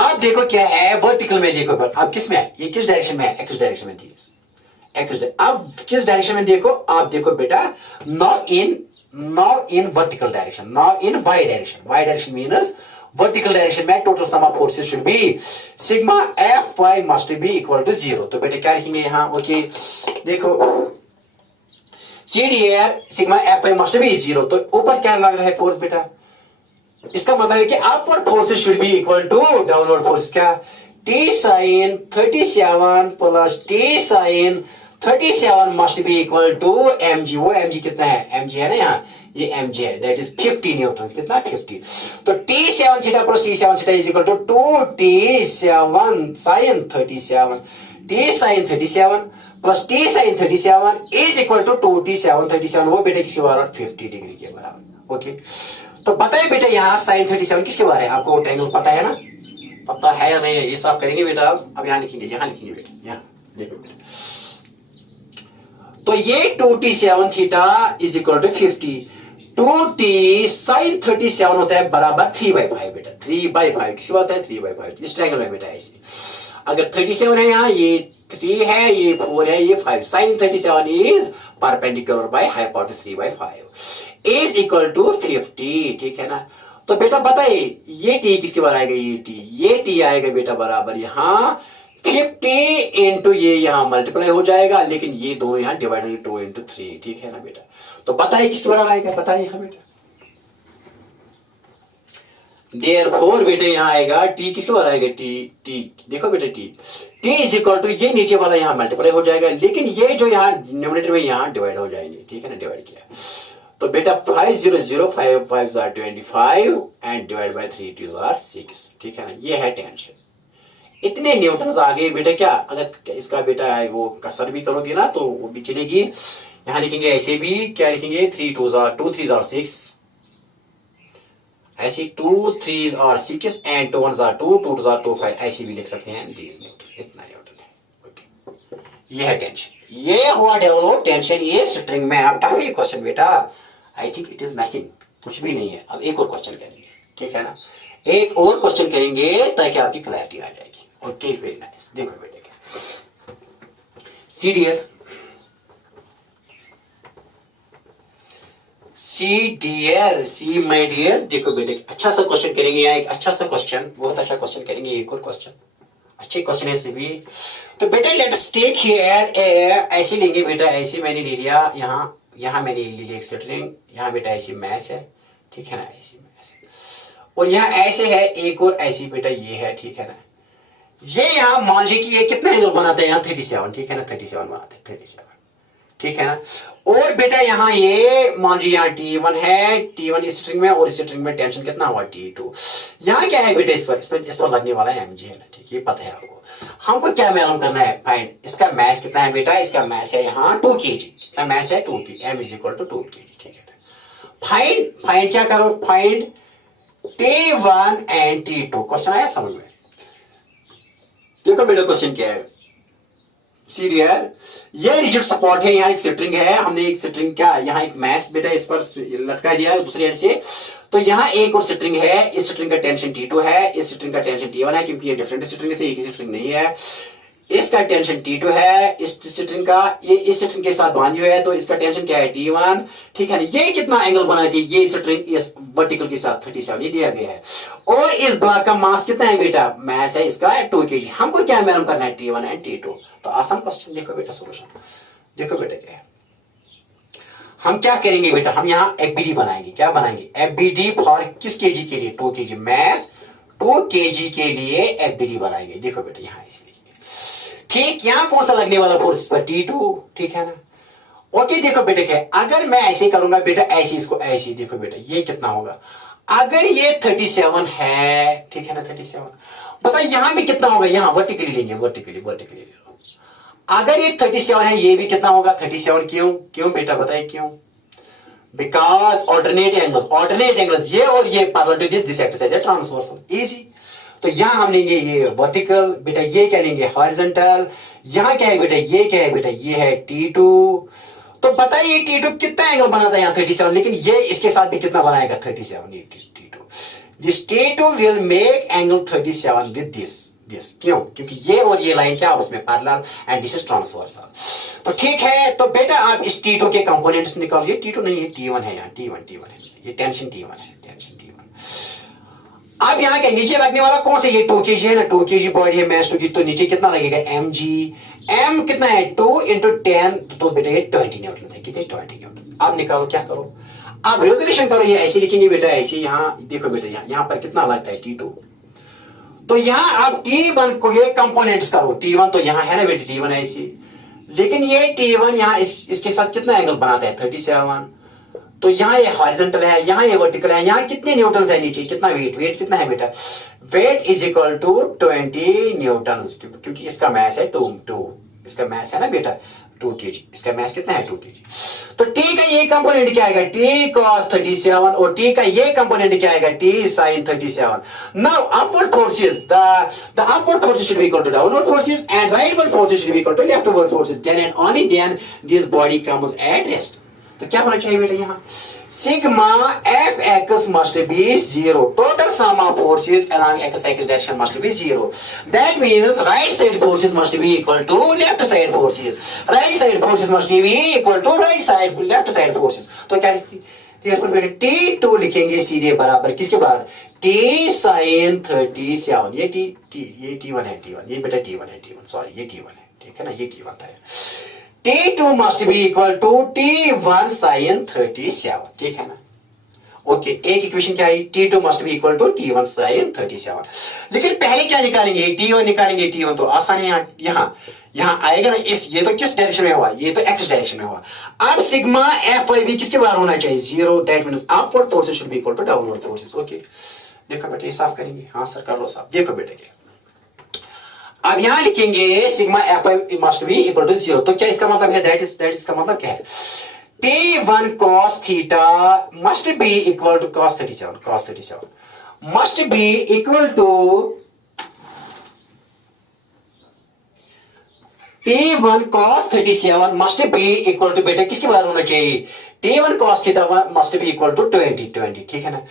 अब देखो क्या है वर्टिकल में देखो, अब किस में है, ये किस डायरेक्शन में है, एक्स डायरेक्शन में थी, एक्स। अब किस डायरेक्शन में देखो, आप देखो बेटा now in vertical direction, now in y direction, y direction means vertical direction में total sum of forces should be sigma F y must be equal to 0। तो बेटा क्या लिखेंगे यहाँ, ओके देखो see dear sigma F y must be 0, तो ऊपर क्या लग रहा है फोर्स बेटा, इसका मतलब है कि upward forces should be equal to downward forces, क्या T sine 37 plus T sine 37 must be equal to m g. वो एम जी कितना है, एम जी है ना यहाँ, ये एम जी है, दैट इज 50 न्यूटन, कितना 50। तो T seven theta plus T seven theta is equal to 2 T seven sine 37, T sine 37 plus T sine 37 is equal to 2 T seven 37, वो बेटे किसके बराबर 50 डिग्री के बराबर। ओके तो पता है बेटा यहाँ साइन 37 किसके बारे है, आपको ट्रायंगल पता है ना, पता है या नहीं, ये साफ करेंगे बेटा। अब यहाँ लिखेंगे, यहाँ लिखेंगे बेटा, यहाँ देखो बेटा, तो ये 2t7 theta is equal to 50, 2t sine 37 होता है बराबर 3/5 बेटा, 3/5 किसकी बात है, 3/5 इस ट्रायंगल में बेटा ऐसे। अगर 37 है यहाँ, ये 3 है, ये 4 है, ये 5, sine 37 is perpendicular by hypotenuse 3/5 is equal to 50, ठीक है ना। तो बेटा बताइए ये टी किसके बराबर आएगा, ये टी आएगा बेटा बराबर यहाँ 50 इंटू ये यहाँ मल्टीप्लाई हो जाएगा, लेकिन ये दो यहाँ डिवाइडेड 2 इंटू 3, ठीक है ना बेटा। तो बताइए किसके बराबर आएगा, बताइए यहाँ बेटा, देयरफॉर बेटे यहाँ आएगा टी किसके बराबर आएगा, टी देखो बेटा टी इज इक्वल टू ये नीचे वाला यहाँ मल्टीप्लाई हो जाएगा, लेकिन ये जो यहाँ न्यूमरेटर में यहाँ डिवाइड हो जाएंगे, ठीक है ना, डिवाइड किया। तो बेटा 5 0 0 5 5 are 25 and divide by 3 2 are 6, ठीक है ना, ये है टेंशन। इतने न्यूटन आ गए बेटा, क्या अगर इसका बेटा वो कसर भी करोगे ना तो वो भी चलेगी। यहां लिखेंगे ऐसे भी, क्या लिखेंगे 3 2 3 are 6, ऐसे 2 3 are 6 एंड 2 1 are 2 2 2 are 2 5, ऐसे भी लिख सकते हैं न्यूटन, इतना न्यूटन है। ओके ये है टेंशन, ये हुआ डेवलप टेंशन ये स्ट्रिंग में। अब टफ है क्वेश्चन बेटा, I think it is nothing, कुछ भी नहीं है। अब एक और क्वेश्चन करेंगे, ठीक है ना, एक और क्वेश्चन करेंगे ताकि आपकी क्लैरिटी आ जाएगी। ओके वेरी नाइस, देखो बेटे सी डियर, सी माय डियर, देखो बेटे अच्छा सा क्वेश्चन करेंगे यहाँ, एक अच्छा सा क्वेश्चन, बहुत अच्छा क्वेश्चन करेंगे, एक और क्वेश्चन, अच्छे क्वेश्चन है से भी। तो बेटा लेट्स टेक हियर ऐसे लेंगे बेटा, ऐसे मैंने ले लिया, यहाँ मैंने ले लिया एक स्ट्रिंग, यहाँ बेटा ऐसी मैच है, ठीक है ना, ऐसी मैच है, और यहाँ ऐसे है एक और ऐसी बेटा ये है, ठीक है ना। ये यहाँ मान लीजिए कि ये कितना एंगल बनाते हैं यहाँ 37, ठीक है ना, 37 बनाते हैं 37, ठीक है ना। और बेटा यहाँ ये मान लीजिए यहाँ T1 है, T1 इस स्ट्रिंग में, और इस स्ट्रिंग में टेंशन कितना हुआ T2। यहाँ क्या है बेटा, इस पर लगने वाला है mg है ना, ठीक, ये पता है आपको। हमको क्या मालूम करना है, फाइंड इसका मैस कितना है बेटा, इसका मैस है यहाँ 2 kg, इसका मैस है 2 kg, m is equal to 2 kg, ठीक है ना। फाइंड क्या करो, find T1 and T2। Question आया समझ में, देखो बेटा क्वेश्चन क्या है, सी डियर, ये रिजिड सपोर्ट है, यहाँ एक स्ट्रिंग है, हमने एक स्ट्रिंग क्या यहाँ एक मैस बेटा इस पर लटका दिया है दूसरे एंड से। तो यहाँ एक और स्ट्रिंग है, इस स्ट्रिंग का टेंशन T2 है, इस स्ट्रिंग का टेंशन T1 है, क्योंकि ये डिफरेंट स्ट्रिंग से एक ही स्ट्रिंग नहीं है। इसका टेंशन T2 है, इस स्ट्रिंग का ये इस स्ट्रिंग के साथ बांधी हुई है, तो इसका टेंशन क्या है T1, ठीक है ना। ये कितना एंगल बनाती है, ये स्ट्रिंग इस वर्टिकल के साथ 37 ये दिया गया है, और इस ब्लॉक का मास कितना है बेटा, मास है इसका 2 kg। हमको क्या मालूम करना है, T1 एंड T2। तो आसान क्वेश्चन, देखो बेटा सोल्यूशन, देखो बेटा क्या है, हम क्या करेंगे बेटा, हम यहाँ एफबीडी बनाएंगे, क्या बनाएंगे, एफबीडी फॉर किस केजी के लिए, 2 kg मास, 2 kg के लिए एफबीडी बनाएंगे। देखो बेटा यहाँ ऐसे ठीक, यहाँ कौन सा लगने वाला फोर्स पर T2, ठीक है ना। ओके देखो बेटा क्या है, अगर मैं ऐसे करूंगा बेटा, ऐसे इसको ऐसे, देखो बेटा ये कितना होगा, अगर ये 37 है, ठीक है ना 37, बताइए यहां भी कितना होगा, यहां वर्टिकली लेंगे, वर्टिकली वर्टिकली ले लो। अगर ये 37 है, ये भी कितना होगा 37, क्यों क्यों बेटा बताइए क्यों? बिकॉज ऑल्टरनेट एंगल्स ये और ये parallel to this acts as a transversal, easy. तो यहां हम लेंगे ये वर्टिकल, बेटा ये क्या लेंगे हॉरिजॉन्टल। यहां क्या है बेटा, ये क्या है बेटा, ये है T2। तो बताइए T2 कितना एंगल बनाता है यहाँ 37, लेकिन ये इसके साथ भी कितना बनाएगा 37, ये T2। This T2 will make angle 37 with this. क्यों? क्योंकि ये और ये लाइन क्या आपस में parallel and this is transversal. तो ठीक है, तो बेटा आप इस T2 के कंपोनेंट्स निकालिए। T2 नहीं है, T1 है, यहाँ T1 है, ये टेंशन T1 है, टेंशन T1। अब यहाँ के नीचे लगने वाला कौन सा, ये 2 kg है ना, 2 kg बॉडी है, मैच 2 kg, तो नीचे कितना लगेगा mg। m कितना है 2 into 10, तो बेटा ये 20 न्यूटन है, कितने 20 न्यूटन। अब निकालो, क्या करो, अब रेजोल्यूशन करो, ये ऐसे लिखेंगे बेटा, ऐसे यहाँ देखो बेटा, यहाँ पर कितना लगता है T2। तो यहाँ आप T1 को ये कंपोनेंट्स करो, T1 तो यहाँ है ना बेटा, T1 है ऐसे, लेकिन ये T1 यहाँ इसके साथ कितना एंगल बनाता है 37। तो यहाँ ये हॉरिजॉन्टल है, यहाँ ये वर्टिकल है, यहाँ कितने न्यूटन है नीचे, कितना वेट कितना है बेटा, weight is equal to 20 newton, क्योंकि इसका मास है 2, इसका मास है ना बेटा 2 kg, इसका मास कितना है 2 kg। तो T का ये कंपोनेंट क्या आएगा T cos 37, और T का ये कंपोनेंट क्या आएगा T sin 37। Now upward forces, the upward forces should be equal to downward forces and rightward forces should be equal to leftward forces, then and only then this body comes at rest। तो क्या होना चाहिए बेटा, यहाँ sigma F x must be 0, total sum of forces along x axis direction must be 0, that means right side forces must be equal to left side forces, right side forces must be equal to left side forces। तो क्या लिखेंगे T2 लिखेंगे सीधे बराबर किसके बराबर, T sin 37, ये T1 है, T1 ये बेटा T1 है, T1 सॉरी ये T1 है, ठीक है ना, ये T1 था। T2 must be equal to T1 sin 37, ठीक है ना। ओके, एक इक्वेशन क्या है, T2 must be equal to T1 sin 37। लेकिन पहले क्या निकालेंगे, T1 निकालेंगे, T1 तो आसान है, यहाँ आएगा ना, ये तो किस डायरेक्शन में हुआ, ये तो x डायरेक्शन में हुआ। अब सिग्मा एफ वाई भी किसके बराबर होना चाहिए 0, that means upward forces should be equal to downward forces. Okay, देखो बेटा ये साफ करेंगे, हाँ सर कर लो साफ, देखो बेटा क्या, अब यहां लिखेंगे sigma F I must be equal to 0, तो क्या इसका मतलब है, दैट इज का मतलब क्या है, T1 cos theta must be equal to cos 37 must be equal to T1 cos 37 must be equal to बेटा किसके बराबर होना चाहिए, T1 cos theta must be equal to 20, ठीक है ना।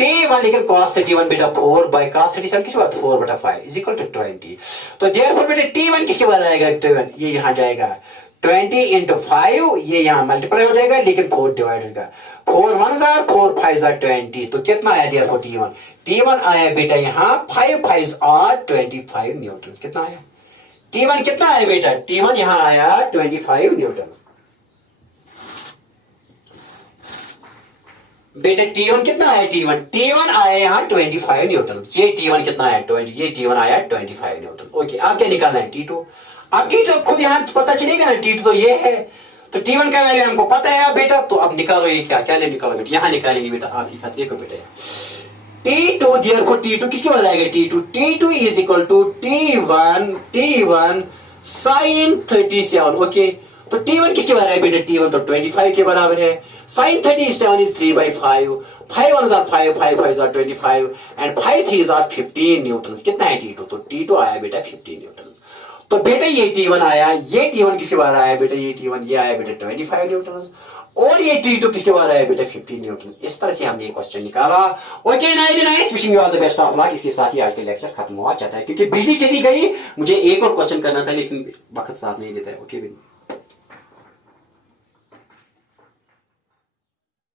T1 लेकिन cos 31 बेटा 4 by cos 37 किसके बाद 4/5 इज इक्वल टू 20। तो देयरफॉर बेटा T1 किसके बाद आएगा, T1 ये यहां जाएगा 20 into 5, ये यहां मल्टीप्लाई हो जाएगा, लेकिन 4 डिवाइड होगा, 4 1s are 4 5s are 20, तो कितना आया देयरफॉर T1 आया बेटा यहां 5 5s are 25 न्यूटन। कितना आया T1, कितना आया बेटा T1 यहां आया 25 न्यूटन। बेटा T1 कितना आया, T1 आया यहाँ 25 न्यूटन, ये T1 कितना आया 20, ये T1 आया 25 न्यूटन। ओके, अब क्या निकालना है T2, अब T2 खुद यहाँ पता चलेगा ना, T2 तो ये है, तो T1 का वैल्यू हमको पता है बेटा, तो अब निकालो ये क्या ले निकालो बेटा, यहाँ निकालेंगे बेटा, आप ही देखो बेटा T2 देयरफॉर T2 किसके बाद आएगा T2 is equal to T1 sin 37। Okay, तो T1 किसके बराबर है बेटा, T1 तो 25 के बराबर है, sin 37 is 3/5, 5 1s are 5 5 5s are 25 and 5 3s are 15 Newton. कितना है T2, तो T2 आया बेटा 15 न्यूटन। तो बेटा ये T1 आया, ये T1 किसके बराबर आया बेटा, ये T1 ये आया बेटा 25 न्यूटन, और ये T2 किसके बाद आया बेटा 15 न्यूटन। इस तरह से हमने ये क्वेश्चन निकाला। Okay nice, wishing you all the best of luck. इसके साथ ही आज का लेक्चर खत्म हुआ चाहता है, क्योंकि बिजली चली गई, मुझे एक और क्वेश्चन करना था लेकिन वक्त साथ नहीं देता है। ओके